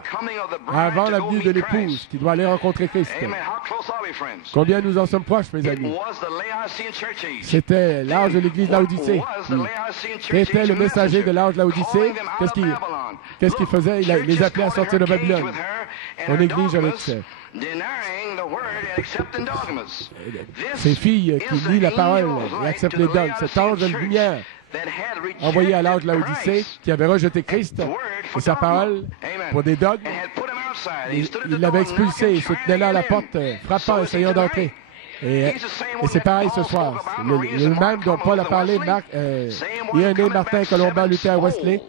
avant la venue de l'épouse qui doit aller rencontrer Christ. Combien nous en sommes proches, mes amis? C'était l'âge de l'Église Laodicée. Qui était le messager de l'âge de Laodicée? Qu'est-ce qu'il faisait? Il les appelait à sortir de Babylone. On néglige avec ces filles qui lient la parole et acceptent les dogmes. Cet ange de lumière envoyé à l'âge de Laodicée, qui avait rejeté Christ et sa parole pour des dogmes, il l'avait expulsé, il se tenait là à la porte, frappant, essayant d'entrer. Et c'est pareil ce soir. Le même dont Paul a parlé, Irénée, Martin, Colomban, Luther, Wesley,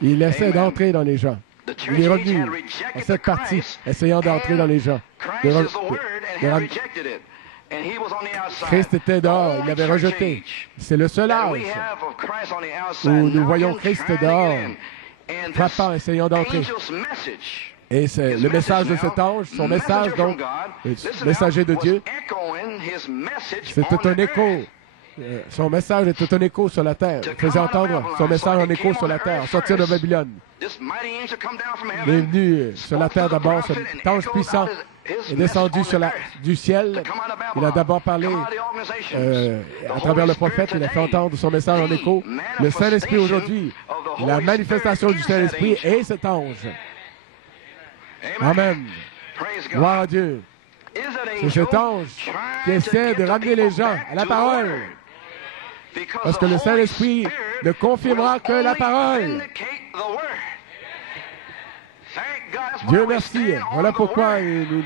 il essaie d'entrer dans les gens. Il est revenu à cette partie, essayant d'entrer dans les gens. Christ était dehors, il l'avait rejeté. C'est le seul âge où nous voyons Christ dehors, frappant, essayant d'entrer. Et c'est le message de cet ange, son message, donc, le messager de Dieu, c'était un écho. Son message était un écho sur la terre. Il faisait entendre son message en écho sur la terre, sortir de Babylone. Il est venu sur la terre d'abord, cet ange puissant est descendu du ciel. Il a d'abord parlé à travers le prophète, il a fait entendre son message en écho. Le Saint-Esprit aujourd'hui, la manifestation du Saint-Esprit est cet ange. Amen. Gloire à Dieu. C'est cet ange qui essaie de ramener les gens à la parole. Parce que le Saint-Esprit ne confirmera que la parole. Dieu merci. Voilà pourquoi nous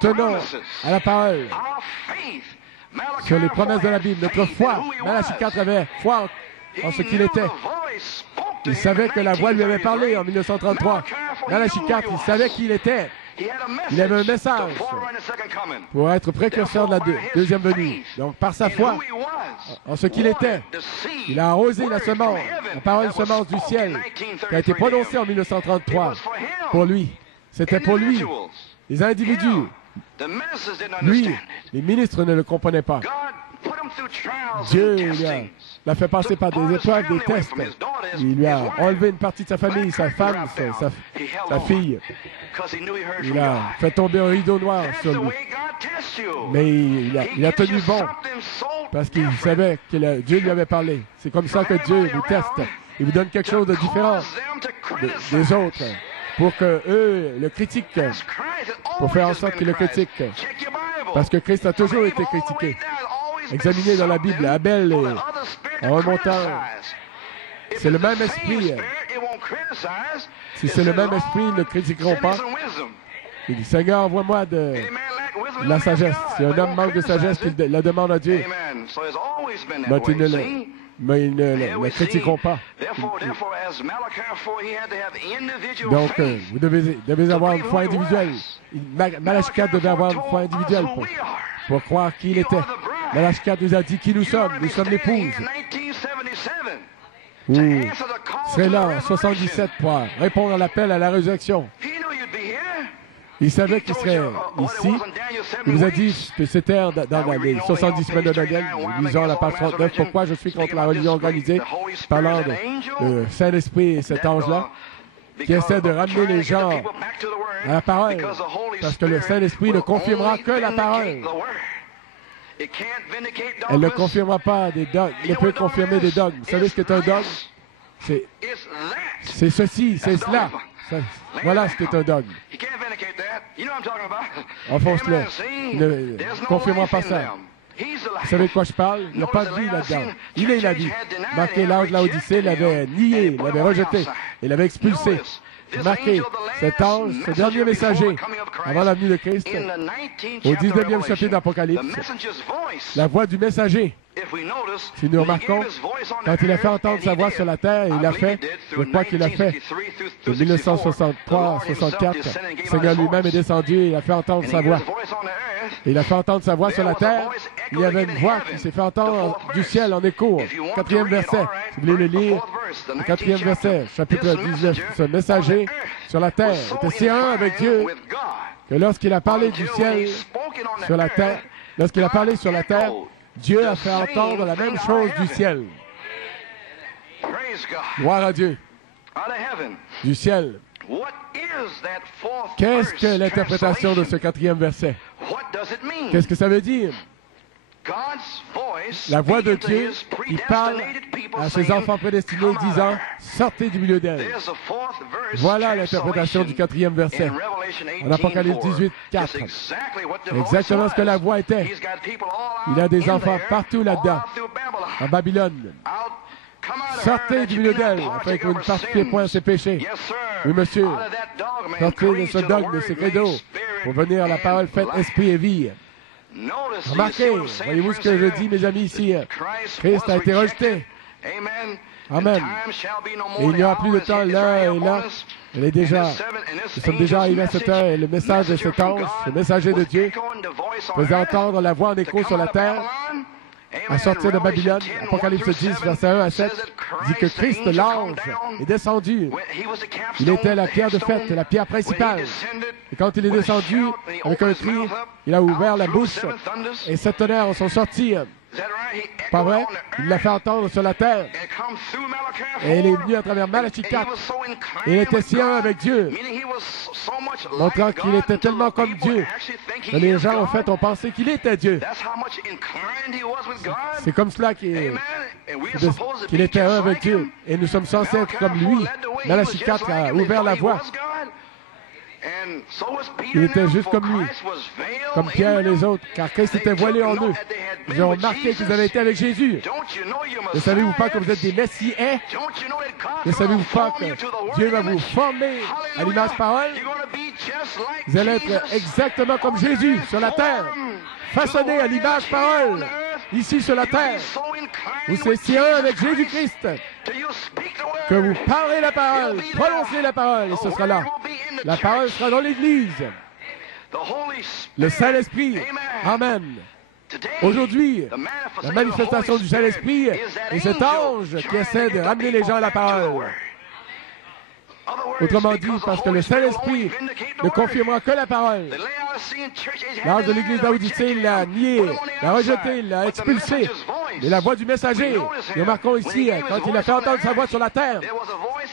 tenons à la parole sur les promesses de la Bible. Notre foi, Malachie 4 avait foi en ce qu'il était. Il savait que la voix lui avait parlé en 1933. Malachie 4, il savait qui il était. Il avait un message pour être précurseur de la deuxième venue. Donc, par sa foi, en ce qu'il était, il a arrosé la semence, la parole semence du ciel, qui a été prononcée en 1933 pour lui. C'était pour lui, les individus. Lui, les ministres ne le comprenaient pas. Dieu l'a fait passer par des épreuves, des tests. Il lui a enlevé une partie de sa famille, sa femme, sa fille. Il a fait tomber un rideau noir sur lui. Mais il a tenu bon parce qu'il savait que Dieu lui avait parlé. C'est comme ça que Dieu vous teste. Il vous donne quelque chose de différent des autres pour que eux le critiquent, pour faire en sorte qu'ils le critiquent. Parce que Christ a toujours été critiqué. Examinez dans la Bible, Abel, en remontant, c'est le même esprit. Si c'est le même esprit, ils ne critiqueront pas. Il dit, Seigneur, envoie-moi de la sagesse. Si un homme manque de sagesse, qu'il la demande à Dieu. Mais ils ne le critiqueront pas. Donc, vous devez avoir une foi individuelle. Malachie 4 devait avoir une foi individuelle pour croire qui il était. Malachie 4 nous a dit qui nous sommes. Nous sommes l'épouse. Vous serez là en 77 pour répondre à l'appel à la résurrection. Il savait qu'il serait ici. Il vous a dit que c'était dans les 70 semaines de Daniel, lisant la page 39, pourquoi je suis contre la religion organisée, parlant de Saint-Esprit et cet ange-là, qui essaie de ramener les gens à la parole, parce que le Saint-Esprit ne confirmera que la parole. Elle ne confirmera pas des dogmes. Il ne peut confirmer des dogmes. Vous savez ce qu'est un dogme? C'est ceci, c'est cela. Voilà ce qu'est un dogme. Enfonce-le. Il ne confirmera pas ça. Vous savez de quoi je parle? Il n'y a pas de vie là-dedans. Il est la vie. Marqué l'ange de l'Odyssée, il l'avait nié, il l'avait rejeté, il l'avait expulsé. Marqué cet ange, ce dernier messager, avant la venue de Christ, au 19e chapitre d'Apocalypse, la voix du messager. Si nous remarquons, quand il a fait entendre sa voix sur la terre, il a fait, je crois qu'il a fait, de 1963-64, le Seigneur lui-même est descendu et il a fait entendre sa voix. Et il a fait entendre sa voix sur la terre. Il y avait une voix qui s'est fait entendre du ciel en écho. 4e verset, si vous voulez le lire, le 4e verset, chapitre 19, ce messager sur la terre était si un avec Dieu que lorsqu'il a parlé du ciel sur la terre, lorsqu'il a parlé sur la terre, Dieu a fait entendre la même chose du ciel. Gloire à Dieu. Du ciel. Qu'est-ce que l'interprétation de ce 4e verset? Qu'est-ce que ça veut dire? La voix de Dieu qui parle à ses enfants prédestinés disant « Sortez du milieu d'elle ». Voilà l'interprétation du 4e verset en Apocalypse 18, 4. Exactement ce que la voix était. Il y a des enfants partout là-dedans, en Babylone. Sortez du milieu d'elle, afin que vous ne participiez point à ses péchés. Oui, monsieur. Sortez de ce dogme, de ce credo, pour venir à la parole faite esprit et vie. Remarquez, voyez-vous ce que je dis, mes amis, ici. Christ a été rejeté. Amen. Et il n'y aura plus de temps là et là. Nous sommes déjà arrivés à cette heure et le message de cet ange, le messager de Dieu, faisait entendre la voix en écho sur la terre. À sortir de Babylone, Apocalypse 10, verset 1 à 7, dit que Christ, l'ange, est descendu. Il était la pierre de fête, la pierre principale. Et quand il est descendu, avec un cri, il a ouvert la bouche et 7 tonnerres sont sortis. Pas vrai? Il l'a fait entendre sur la terre. Et il est venu à travers Malachie 4. Et il était si un avec Dieu, montrant qu'il était tellement comme Dieu que les gens, en fait, ont pensé qu'il était Dieu. C'est comme cela qu'il était un avec Dieu. Et nous sommes censés être comme lui. Malachie 4 a ouvert la voie. Il était juste comme lui, comme Pierre et les autres, car Christ était voilé en eux. Ils ont remarqué qu'ils avaient été avec Jésus. Ne savez-vous pas que vous êtes des messieurs? Ne savez-vous pas que Dieu va vous former à l'image parole? Vous allez être exactement comme Jésus sur la terre, façonné à l'image parole, ici sur la terre. Vous serez si un avec Jésus-Christ que vous parlez la parole, prononcez la parole, et ce sera là. La parole sera dans l'Église. Le Saint-Esprit. Amen. Aujourd'hui, la manifestation du Saint-Esprit est cet ange qui essaie de ramener les gens à la parole. Autrement dit, parce que le Saint-Esprit ne confirmera que la parole. L'ange de l'Église laodicéenne l'a nié, l'a rejeté, l'a expulsé. Mais la voix du messager, nous remarquons ici, quand il a fait entendre sa voix sur la terre,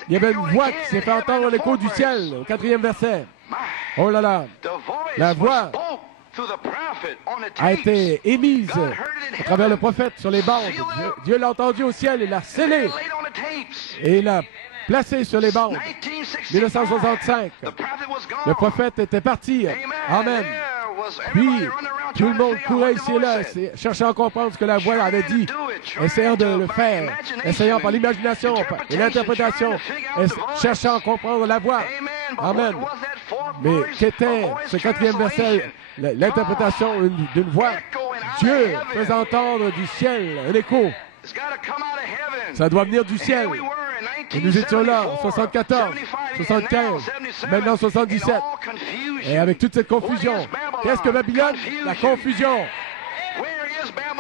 il y avait une voix qui s'est fait entendre l'écho du ciel, au 4e verset. Oh là là, la voix a été émise à travers le prophète sur les bandes. Dieu l'a entendu au ciel et l'a scellé. Et il l'a placé sur les bandes. 1965, le prophète était parti. Amen. Puis, tout le monde courait ici et là, cherchant à comprendre ce que la voix avait dit, essayant de le faire, essayant par l'imagination et l'interprétation, cherchant à comprendre la voix. Amen. Mais qu'était ce 4e verset, l'interprétation d'une voix? Dieu faisait entendre du ciel un écho. Ça doit venir du ciel. Et nous étions là en 74, 75, maintenant 77. Et avec toute cette confusion, qu'est-ce que Babylone? La confusion.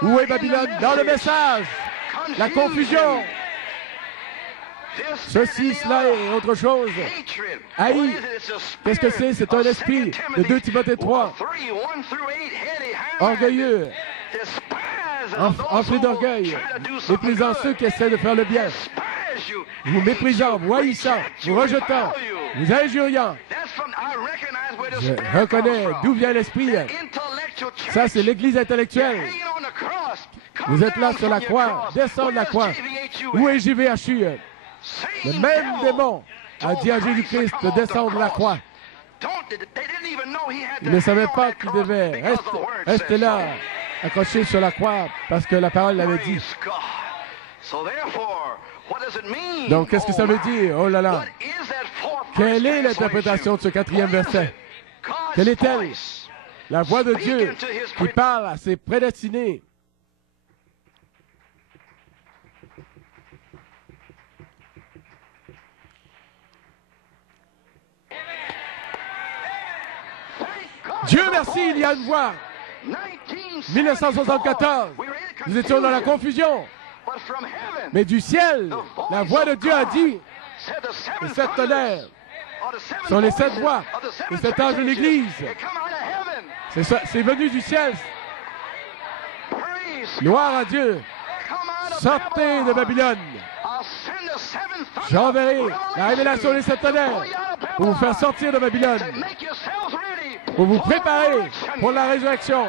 Où est Babylone? Dans le message. La confusion. Ceci, cela et autre chose. Haï. Qu'est-ce que c'est? C'est un esprit de 2 Timothée 3. Orgueilleux. Enflé d'orgueil. Méprisant ceux qui essaient de faire le bien. Vous méprisant, vous haïssant, vous rejetant, vous injuriant. Je reconnais d'où vient l'esprit. Ça, c'est l'Église intellectuelle. Vous êtes là sur la croix, descendre la croix. Où est JVHU? Le même démon a dit à Jésus-Christ de descendre la croix. Il ne savait pas qu'il devait rester là, accroché sur la croix, parce que la parole l'avait dit. Donc, qu'est-ce que ça veut dire? Oh là là! Quelle est l'interprétation de ce 4e verset? Quelle est-elle? La voix de Dieu qui parle à ses prédestinés. Dieu merci, il y a une voix. 1974, nous étions dans la confusion. Mais du ciel, la voix de Dieu a dit, les 7 tonnerres sont les 7 voix, les 7 anges de l'Église. C'est venu du ciel. Gloire à Dieu. Sortez de Babylone. J'enverrai la révélation des 7 tonnerres pour vous faire sortir de Babylone, pour vous préparer pour la résurrection.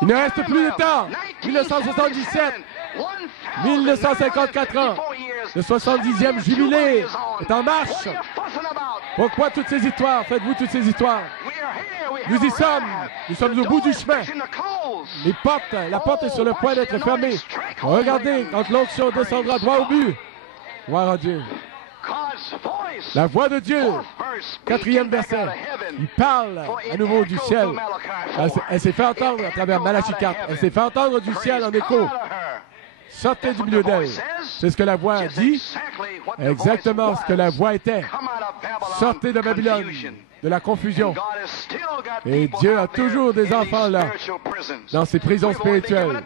Il ne reste plus de temps. 1977, 1954 ans, le 70e jubilé est en marche. Pourquoi toutes ces histoires? Faites-vous toutes ces histoires? Nous y sommes. Nous sommes au bout du chemin. La porte est sur le point d'être fermée. Regardez, quand l'onction descendra droit au but. Gloire à Dieu. La voix de Dieu, 4e verset, il parle à nouveau du ciel. Elle s'est fait entendre à travers Malachie 4. Elle s'est fait entendre du ciel en écho. Sortez du milieu d'elle. C'est ce que la voix dit. Exactement ce que la voix était. Sortez de Babylone, de la confusion. Et Dieu a toujours des enfants là, dans ces prisons spirituelles.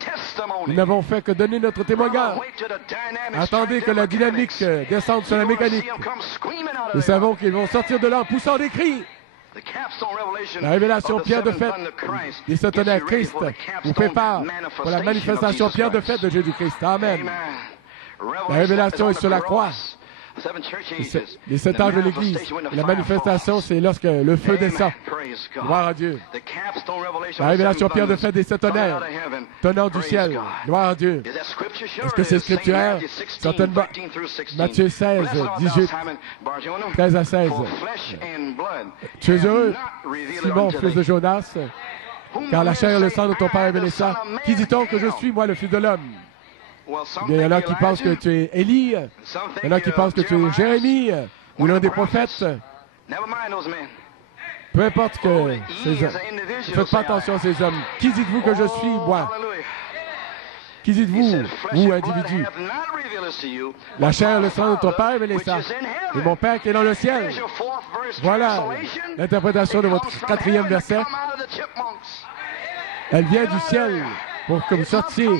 Nous n'avons fait que donner notre témoignage. Attendez que la dynamique descende sur la mécanique. Nous savons qu'ils vont sortir de là en poussant des cris. La révélation pierre de fête des 7 tonnerres Christ vous prépare pour la manifestation pierre de fête de Jésus-Christ. Amen. La révélation est sur la croix. Les 7 anges de l'Église. La manifestation, c'est lorsque le feu descend. Gloire à Dieu. La révélation pierre de fête des 7 tonnerres. Tenant du ciel. Gloire à Dieu. Est-ce que c'est scripturaire? Certainement. Matthieu 16, 18, 13 à 16. Tu es heureux, Simon, fils de Jonas, car la chair et le sang ne t'ont pas révélé ça. Qui dit-on que je suis, moi, le Fils de l'homme? Il y en a qui pensent que tu es Élie, il y en a qui pensent que tu es Jérémie, ou l'un des prophètes. Peu importe que ces hommes. Ne faites pas attention à ces hommes. Qui dites-vous que je suis, moi? Qui dites-vous, vous, individu? La chair et le sang de ton Père révélé ça. Et mon Père qui est dans le ciel. Voilà l'interprétation de votre 4e verset. Elle vient du ciel pour que vous sortiez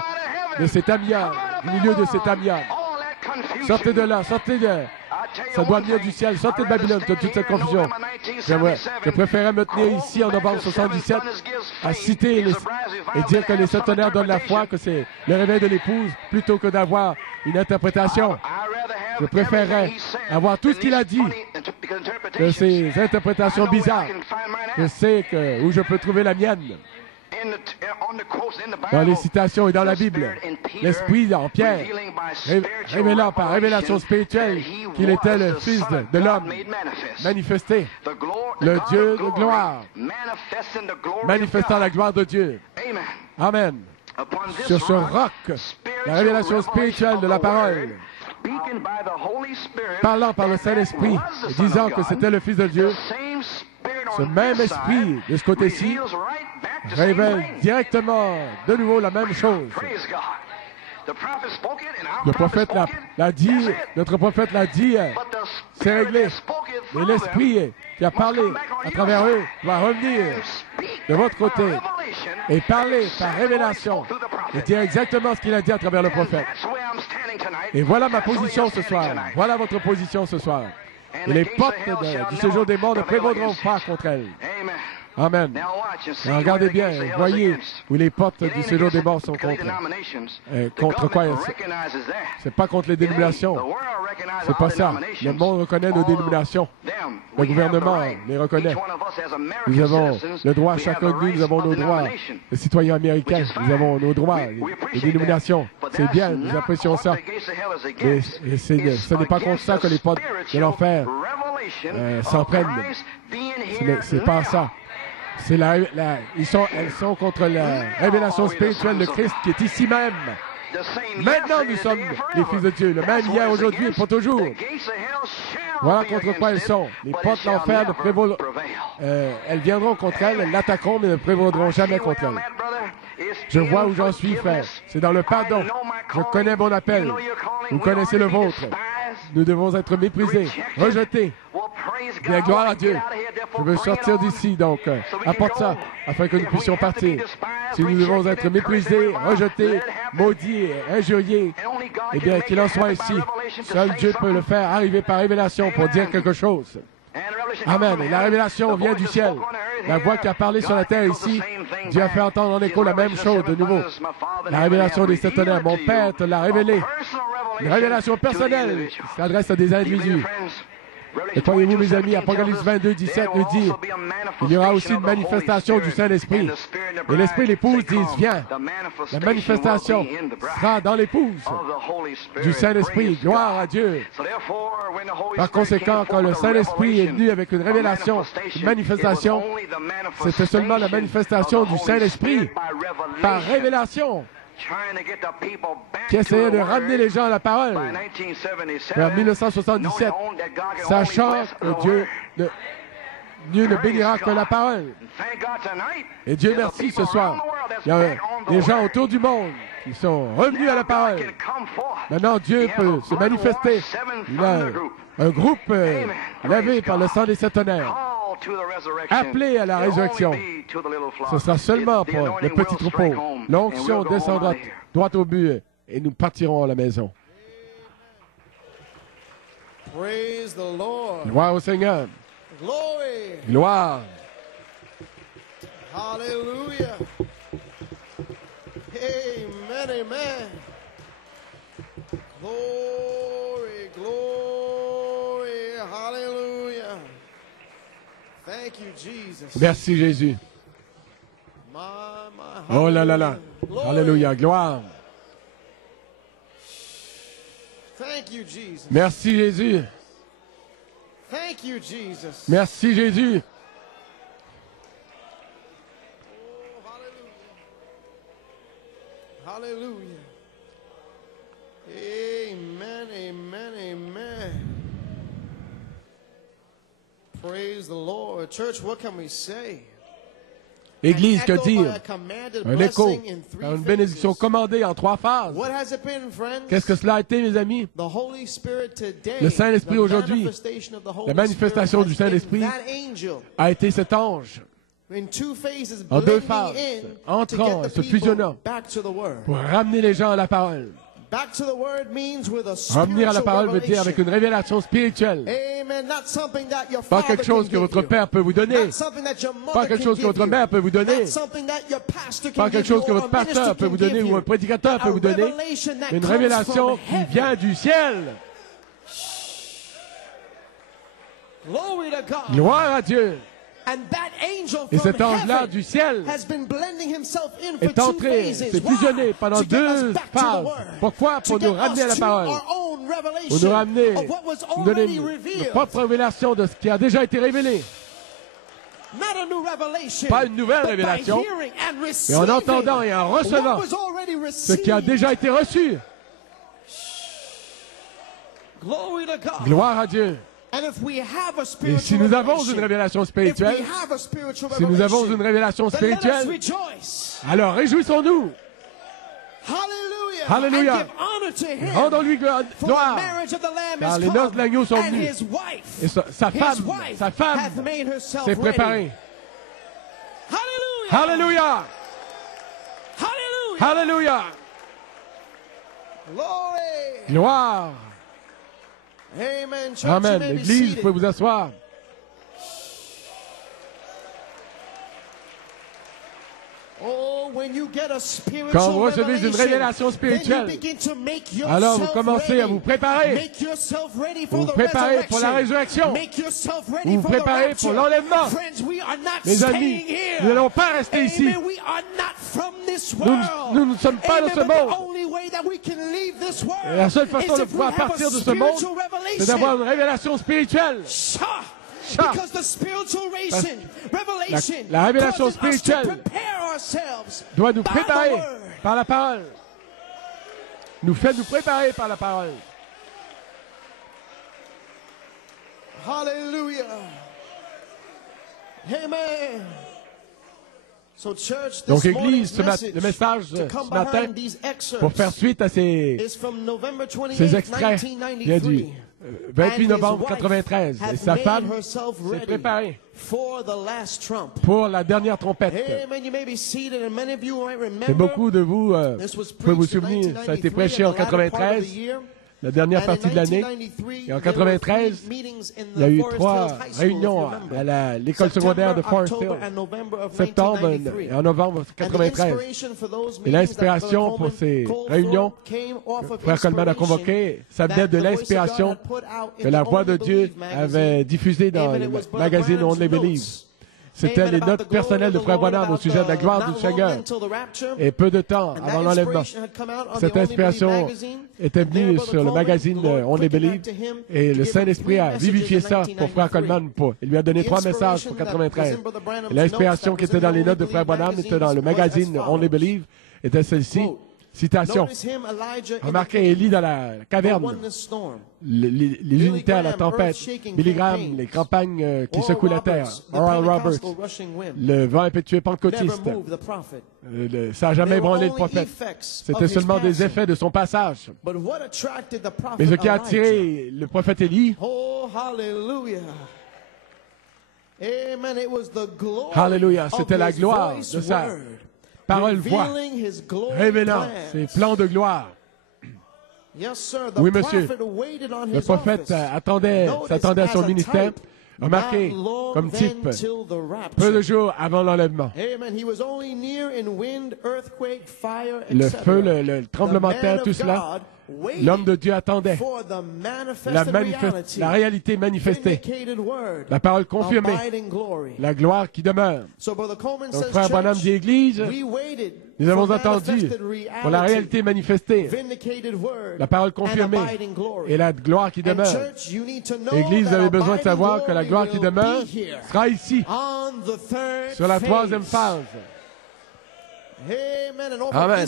de cet amiable, du milieu de cet amiable. Sortez de là, sortez de... Ça doit venir du ciel. Sortez de Babylone, de toute cette confusion. Je préférais me tenir ici en novembre 77 à citer et dire que les septonnaires donnent la foi, que c'est le réveil de l'épouse, plutôt que d'avoir une interprétation. Je préférerais avoir tout ce qu'il a dit que ces interprétations bizarres. Je sais où je peux trouver la mienne. Dans les citations et dans la Bible, l'Esprit en Pierre, révélant par révélation spirituelle qu'il était le Fils de l'homme, manifesté, le Dieu de gloire, manifestant la gloire de Dieu. Amen. Sur ce roc, la révélation spirituelle de la parole, parlant par le Saint-Esprit, disant que c'était le Fils de Dieu, ce même esprit, de ce côté-ci, révèle directement de nouveau la même chose. Le prophète l'a dit, notre prophète l'a dit, c'est réglé. Mais l'esprit qui a parlé à travers eux doit revenir de votre côté et parler par révélation et dire exactement ce qu'il a dit à travers le prophète. Et voilà ma position ce soir. Voilà votre position ce soir. Et les portes du séjour des morts ne prévaudront pas contre elle. Amen. Alors, regardez bien, voyez où les portes du séjour des morts sont contre. Contre quoi? C'est pas contre les dénominations. C'est pas ça. Le monde reconnaît nos dénominations. Le gouvernement les reconnaît. Nous avons le droit, chacun de nous avons nos droits. Les citoyens américains, nous avons nos droits. Les dénominations, c'est bien, nous apprécions ça. Et ce n'est pas contre ça que les portes de l'enfer s'en prennent. C'est pas ça. Elles sont contre la révélation spirituelle de Christ qui est ici même. Maintenant, nous sommes les fils de Dieu, le même hier, aujourd'hui et pour toujours. Voilà contre quoi elles sont. Les portes de l'enfer ne prévaudront. Elles viendront contre elles, elles l'attaqueront, mais ne prévaudront jamais contre elles. Je vois où j'en suis, frère. C'est dans le pardon. Je connais mon appel. Vous connaissez le vôtre. Nous devons être méprisés, rejetés. Bien, gloire à Dieu. Je veux sortir d'ici, donc apporte ça, afin que nous puissions partir. Si nous devons être méprisés, rejetés, maudits et injuriés, eh bien, qu'il en soit ici. Seul Dieu peut le faire arriver par révélation pour dire quelque chose. Amen. Et la révélation vient du ciel. La voix qui a parlé sur la terre ici, Dieu a fait entendre en écho la même chose de nouveau. La révélation des septonnaires. Mon Père te l'a révélé. Une révélation personnelle qui s'adresse à des individus. Et croyez-vous, mes amis, Apocalypse 22, 17 nous dit, il y aura aussi une manifestation du Saint-Esprit. Et l'Esprit et l'épouse disent, viens. La manifestation sera dans l'épouse du Saint-Esprit. Gloire à Dieu. Par conséquent, quand le Saint-Esprit est venu avec une révélation, une manifestation, c'était seulement la manifestation du Saint-Esprit par révélation qui essayait de ramener les gens à la parole vers 1977, sachant que Dieu ne bénira que la parole. Et Dieu merci ce soir. Il y a des gens autour du monde qui sont revenus à la parole. Maintenant, Dieu peut se manifester. Il a un groupe lavé par le sang des septonnaires, appelé à la résurrection. Ce sera seulement pour le petit troupeau. L'onction descendra droit au but et nous partirons à la maison. Gloire au Seigneur. Gloire. Hallelujah. Amen, amen. Glory, glory, hallelujah. Thank you, Jesus. Merci, Jésus. Oh là là là. Alléluia. Gloire. Thank you, Jesus. Merci, Jésus. Thank you, Jesus. Merci, Jésus. Oh, hallelujah. Hallelujah. Amen, amen, amen. Praise the Lord. Church, what can we say? Église, que dire? by a commanded Un écho blessing in par 3 une bénédiction phases. commandée en 3 phases. What has it been, friends? Qu'est-ce que cela a été, mes amis? The Holy Spirit today, Le Saint-Esprit the aujourd'hui, manifestation of the Holy la manifestation Spirit du has been Saint-Esprit that angel a été cet ange in 2 phases, en 2 blending phases, in to entrant, get the se people fusionnant back to the Word. pour ramener les gens à la parole. Back to the Word means with a Revenir à la spiritual parole veut dire avec revelation. une révélation spirituelle. Amen. Not something that your Pas father quelque chose can que give votre you. père peut vous donner. Not something that your mother Pas quelque chose que can votre give mère you. peut vous donner. Not something that your pastor can Pas quelque give you chose que or votre a minister pasteur peut can vous donner give ou un you. prédicateur peut A vous donner. revelation that Une comes révélation from qui heaven. vient du ciel. Glory to God. Gloire à Dieu. And that angel Et from cet ange-là heaven du ciel has been blending himself in for est 2 entré, phases. s'est Why? fusionné pendant To get us 2 back to the phases. Word. Pourquoi? To Pour get nous ramener à la us to parole. our own Pour revelation nous ramener, of what was nous donner already notre revealed. propre révélation de ce qui a déjà été révélé. Not a new revelation, Pas une nouvelle but by révélation, hearing and mais receiving en entendant et en recevant what was already ce qui a received. déjà été reçu. Glory to God. Gloire à Dieu. And if we have a Et spiritual si nous avons une revelation, révélation if we spirituelle, have a spiritual si nous avons une revelation, révélation then let us spirituelle, rejoice. alors réjouissons-nous. Hallelujah. Hallelujah. And give honor to him. Rendons-lui For the gloire. marriage of the Lamb Car is les noces de come, l'agneau sont and venues. his wife, Et sa his wife hath femme made herself s'est préparée. ready. Hallelujah. Alléluia. Hallelujah. Alléluia. Glory. Gloire. Amen. Church, Amen. you may be L'Église, vous seated. pouvez vous asseoir. Oh, when you get a spiritual Quand vous recevez une revelation, révélation spirituelle, then you begin to make alors vous yourself commencez à ready. vous préparer. Make yourself ready for Vous the préparez pour la résurrection. Make yourself ready Vous vous for the préparez rapture. pour l'enlèvement. Friends, we are not Mes staying amis, here. nous n'allons pas rester Amen. ici. We are not from this Nous world. ne sommes pas de Amen. ce But the monde. only way that we can leave this world Et la seule façon is de if we pouvoir have a partir de ce monde, spiritual revelation. c'est d'avoir une révélation spirituelle. Because the spiritual revelation La révélation causes us to spirituelle prepare ourselves doit nous by the préparer word. par la parole. Nous fait nous préparer par la parole. Hallelujah. Amen. So church, Donc, this Église, morning's le message to ce come matin, behind these excerpts pour faire suite à ces is from November 28, extraits, il y a du 28 novembre 1993. Et sa femme s'est préparée for the last trump. pour la dernière trompette. Amen. You may be seated, and many of you might Et remember. beaucoup de vous This was pouvez vous preached in souvenir, ça a été 1993, prêché en at the latter part of the 93, year. la dernière And partie in de l'année. 1993, Et en there were 93, 3 meetings in Il y a the eu Forest 3 Hills High School, réunions if you remember. à l'école secondaire de Forest October Hill, and November of septembre 1993. et en novembre And the 93. inspiration for those Et meetings l'inspiration that pour Brother ces Coleman réunions, came off of Frère Coleman a inspiration convoqué, ça venait that de the Voice of l'inspiration God had put out in que la the Voix de Only Dieu Believe magazine. avait diffusée dans Amen. le It was Brother magazine Branham's Only Believe. notes. C'était Amen. les About notes the glory personnelles de of the Frère Lord, Branham au about sujet de la gloire not du long Seigneur. until the rapture. Et peu de temps And avant that l'enlèvement, inspiration had come out on cette the Only Believe inspiration magazine. était And there, venue Brother sur le Coleman, magazine the Lord Only quickened Believe that to him et to le give him Saint-Esprit 3 a vivifié messages in ça pour Frère 1993. Coleman. Il lui a donné 3 messages pour 93. Et l'inspiration qui était dans les notes de Frère Branham était dans le magazine Only Believe était celle-ci. Citation. Notice him, Elijah, in the Remarquez Élie dans la the caverne, oneness storm. les unités à la tempête, Billy Graham, les campagnes qui secouent la terre, Oral Roberts, Pentecostal rushing wind. le vent impétueux Never pentecôtiste. moved the prophet. Ça n'a jamais They were ébranlé le only prophète. effects of C'était his seulement des passing. effets de son passage. But what attracted the prophet Mais ce qui a Elijah? attiré le prophète Élie, Oh, hallelujah. Amen. It was the glory Hallelujah, of c'était la his gloire voice de sa word, parole-voix, revealing his glory révélant plans. ses plans de gloire. Yes, sir. The Oui, monsieur. prophet waited on Le his prophète office. s'attendait à son Notice, as ministère. type, Remarquez, not long comme then type, till the rapture. peu de jours avant l'enlèvement. Amen. He was only near in wind, earthquake, fire, Le etc. feu, le tremblement de The terre, man tout of cela, God waited l'homme de Dieu attendait for the manifested reality, la réalité manifestée, vindicated word, la parole confirmée, abiding glory. la gloire qui demeure. So Brother Coleman Donc says, Frère Branham church, dit Église, we waited nous avons for entendu manifested pour la reality, réalité manifestée, vindicated word, la parole and confirmée abiding glory. et la gloire qui And demeure. church, you need to know Église, vous that avez besoin de abiding savoir que la glory gloire qui will demeure be here sera ici, on the third sur la troisième phase. phase. Amen.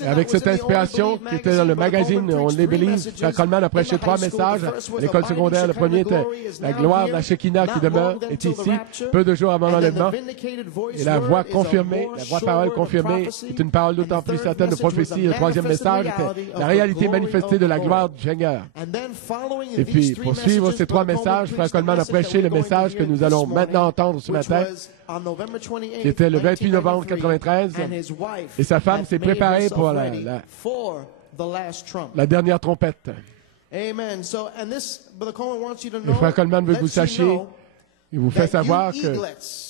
Et avec cette inspiration qui était dans le magazine On les Believe, Frère Coleman a prêché 3 messages. À l'école secondaire, le premier était la gloire de la Shekinah qui demeure, est ici, peu de jours avant l'enlèvement. Et la voix confirmée, la voix parole confirmée, est une parole d'autant plus certaine de prophétie. Le troisième message était la réalité manifestée de la gloire du Seigneur. Et puis, pour suivre ces 3 messages, Frère Coleman a prêché le message que nous allons maintenant entendre ce matin, qui était le 28 novembre 1993, et sa femme s'est préparée pour la dernière trompette. Et Frère Coleman veut que vous sachiez, il vous fait savoir que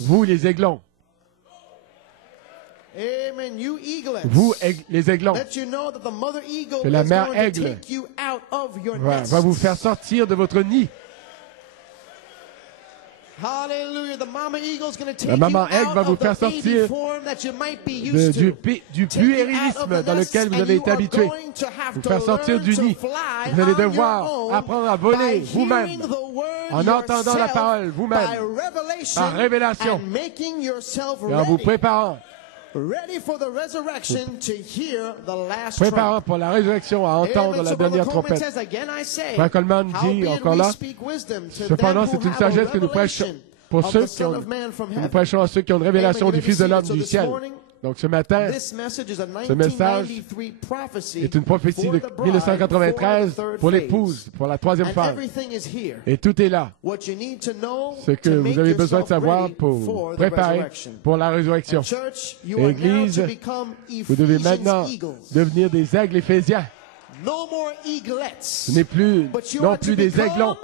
vous, les aiglons, vous, les aiglons, que la mère aigle va vous faire sortir de votre nid. La maman aigle va vous faire sortir du puérilisme dans lequel vous avez été habitué. Vous faire sortir du nid. Vous allez devoir apprendre à voler vous-même, en entendant la parole vous-même, par révélation, et en vous préparant pour la résurrection à entendre la dernière trompette. Frère Coleman dit encore là, cependant c'est une sagesse que nous prêchons pour ceux qui ont, nous prêchons à ceux qui ont une révélation du Fils de l'homme du ciel. Donc ce matin, ce message est une prophétie de 1993 pour l'épouse, pour la 3e femme. Et tout est là. Ce que vous avez besoin de savoir pour préparer pour la résurrection. Et l'Église, vous devez maintenant devenir des aigles éphésiens. Ce n'est plus, non plus des aiglons,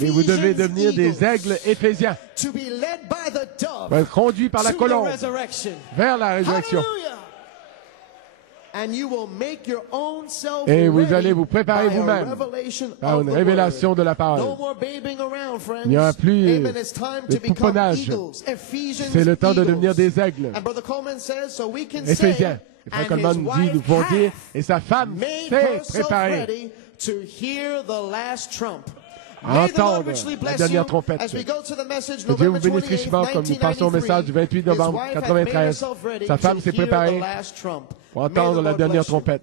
mais vous devez devenir des aigles éphésiens. Pour être conduits par la colombe vers la résurrection. Et vous allez vous préparer vous-même par une révélation de la parole. Il n'y aura plus de pouponnage. C'est le temps de devenir des aigles. Éphésiens. Et Frère Coleman dit, nous pouvons dire, et sa femme s'est préparée à entendre la dernière trompette. Que Dieu vous bénisse richement comme nous passons au message du 28 novembre 1993. Sa femme s'est préparée pour entendre la dernière trompette.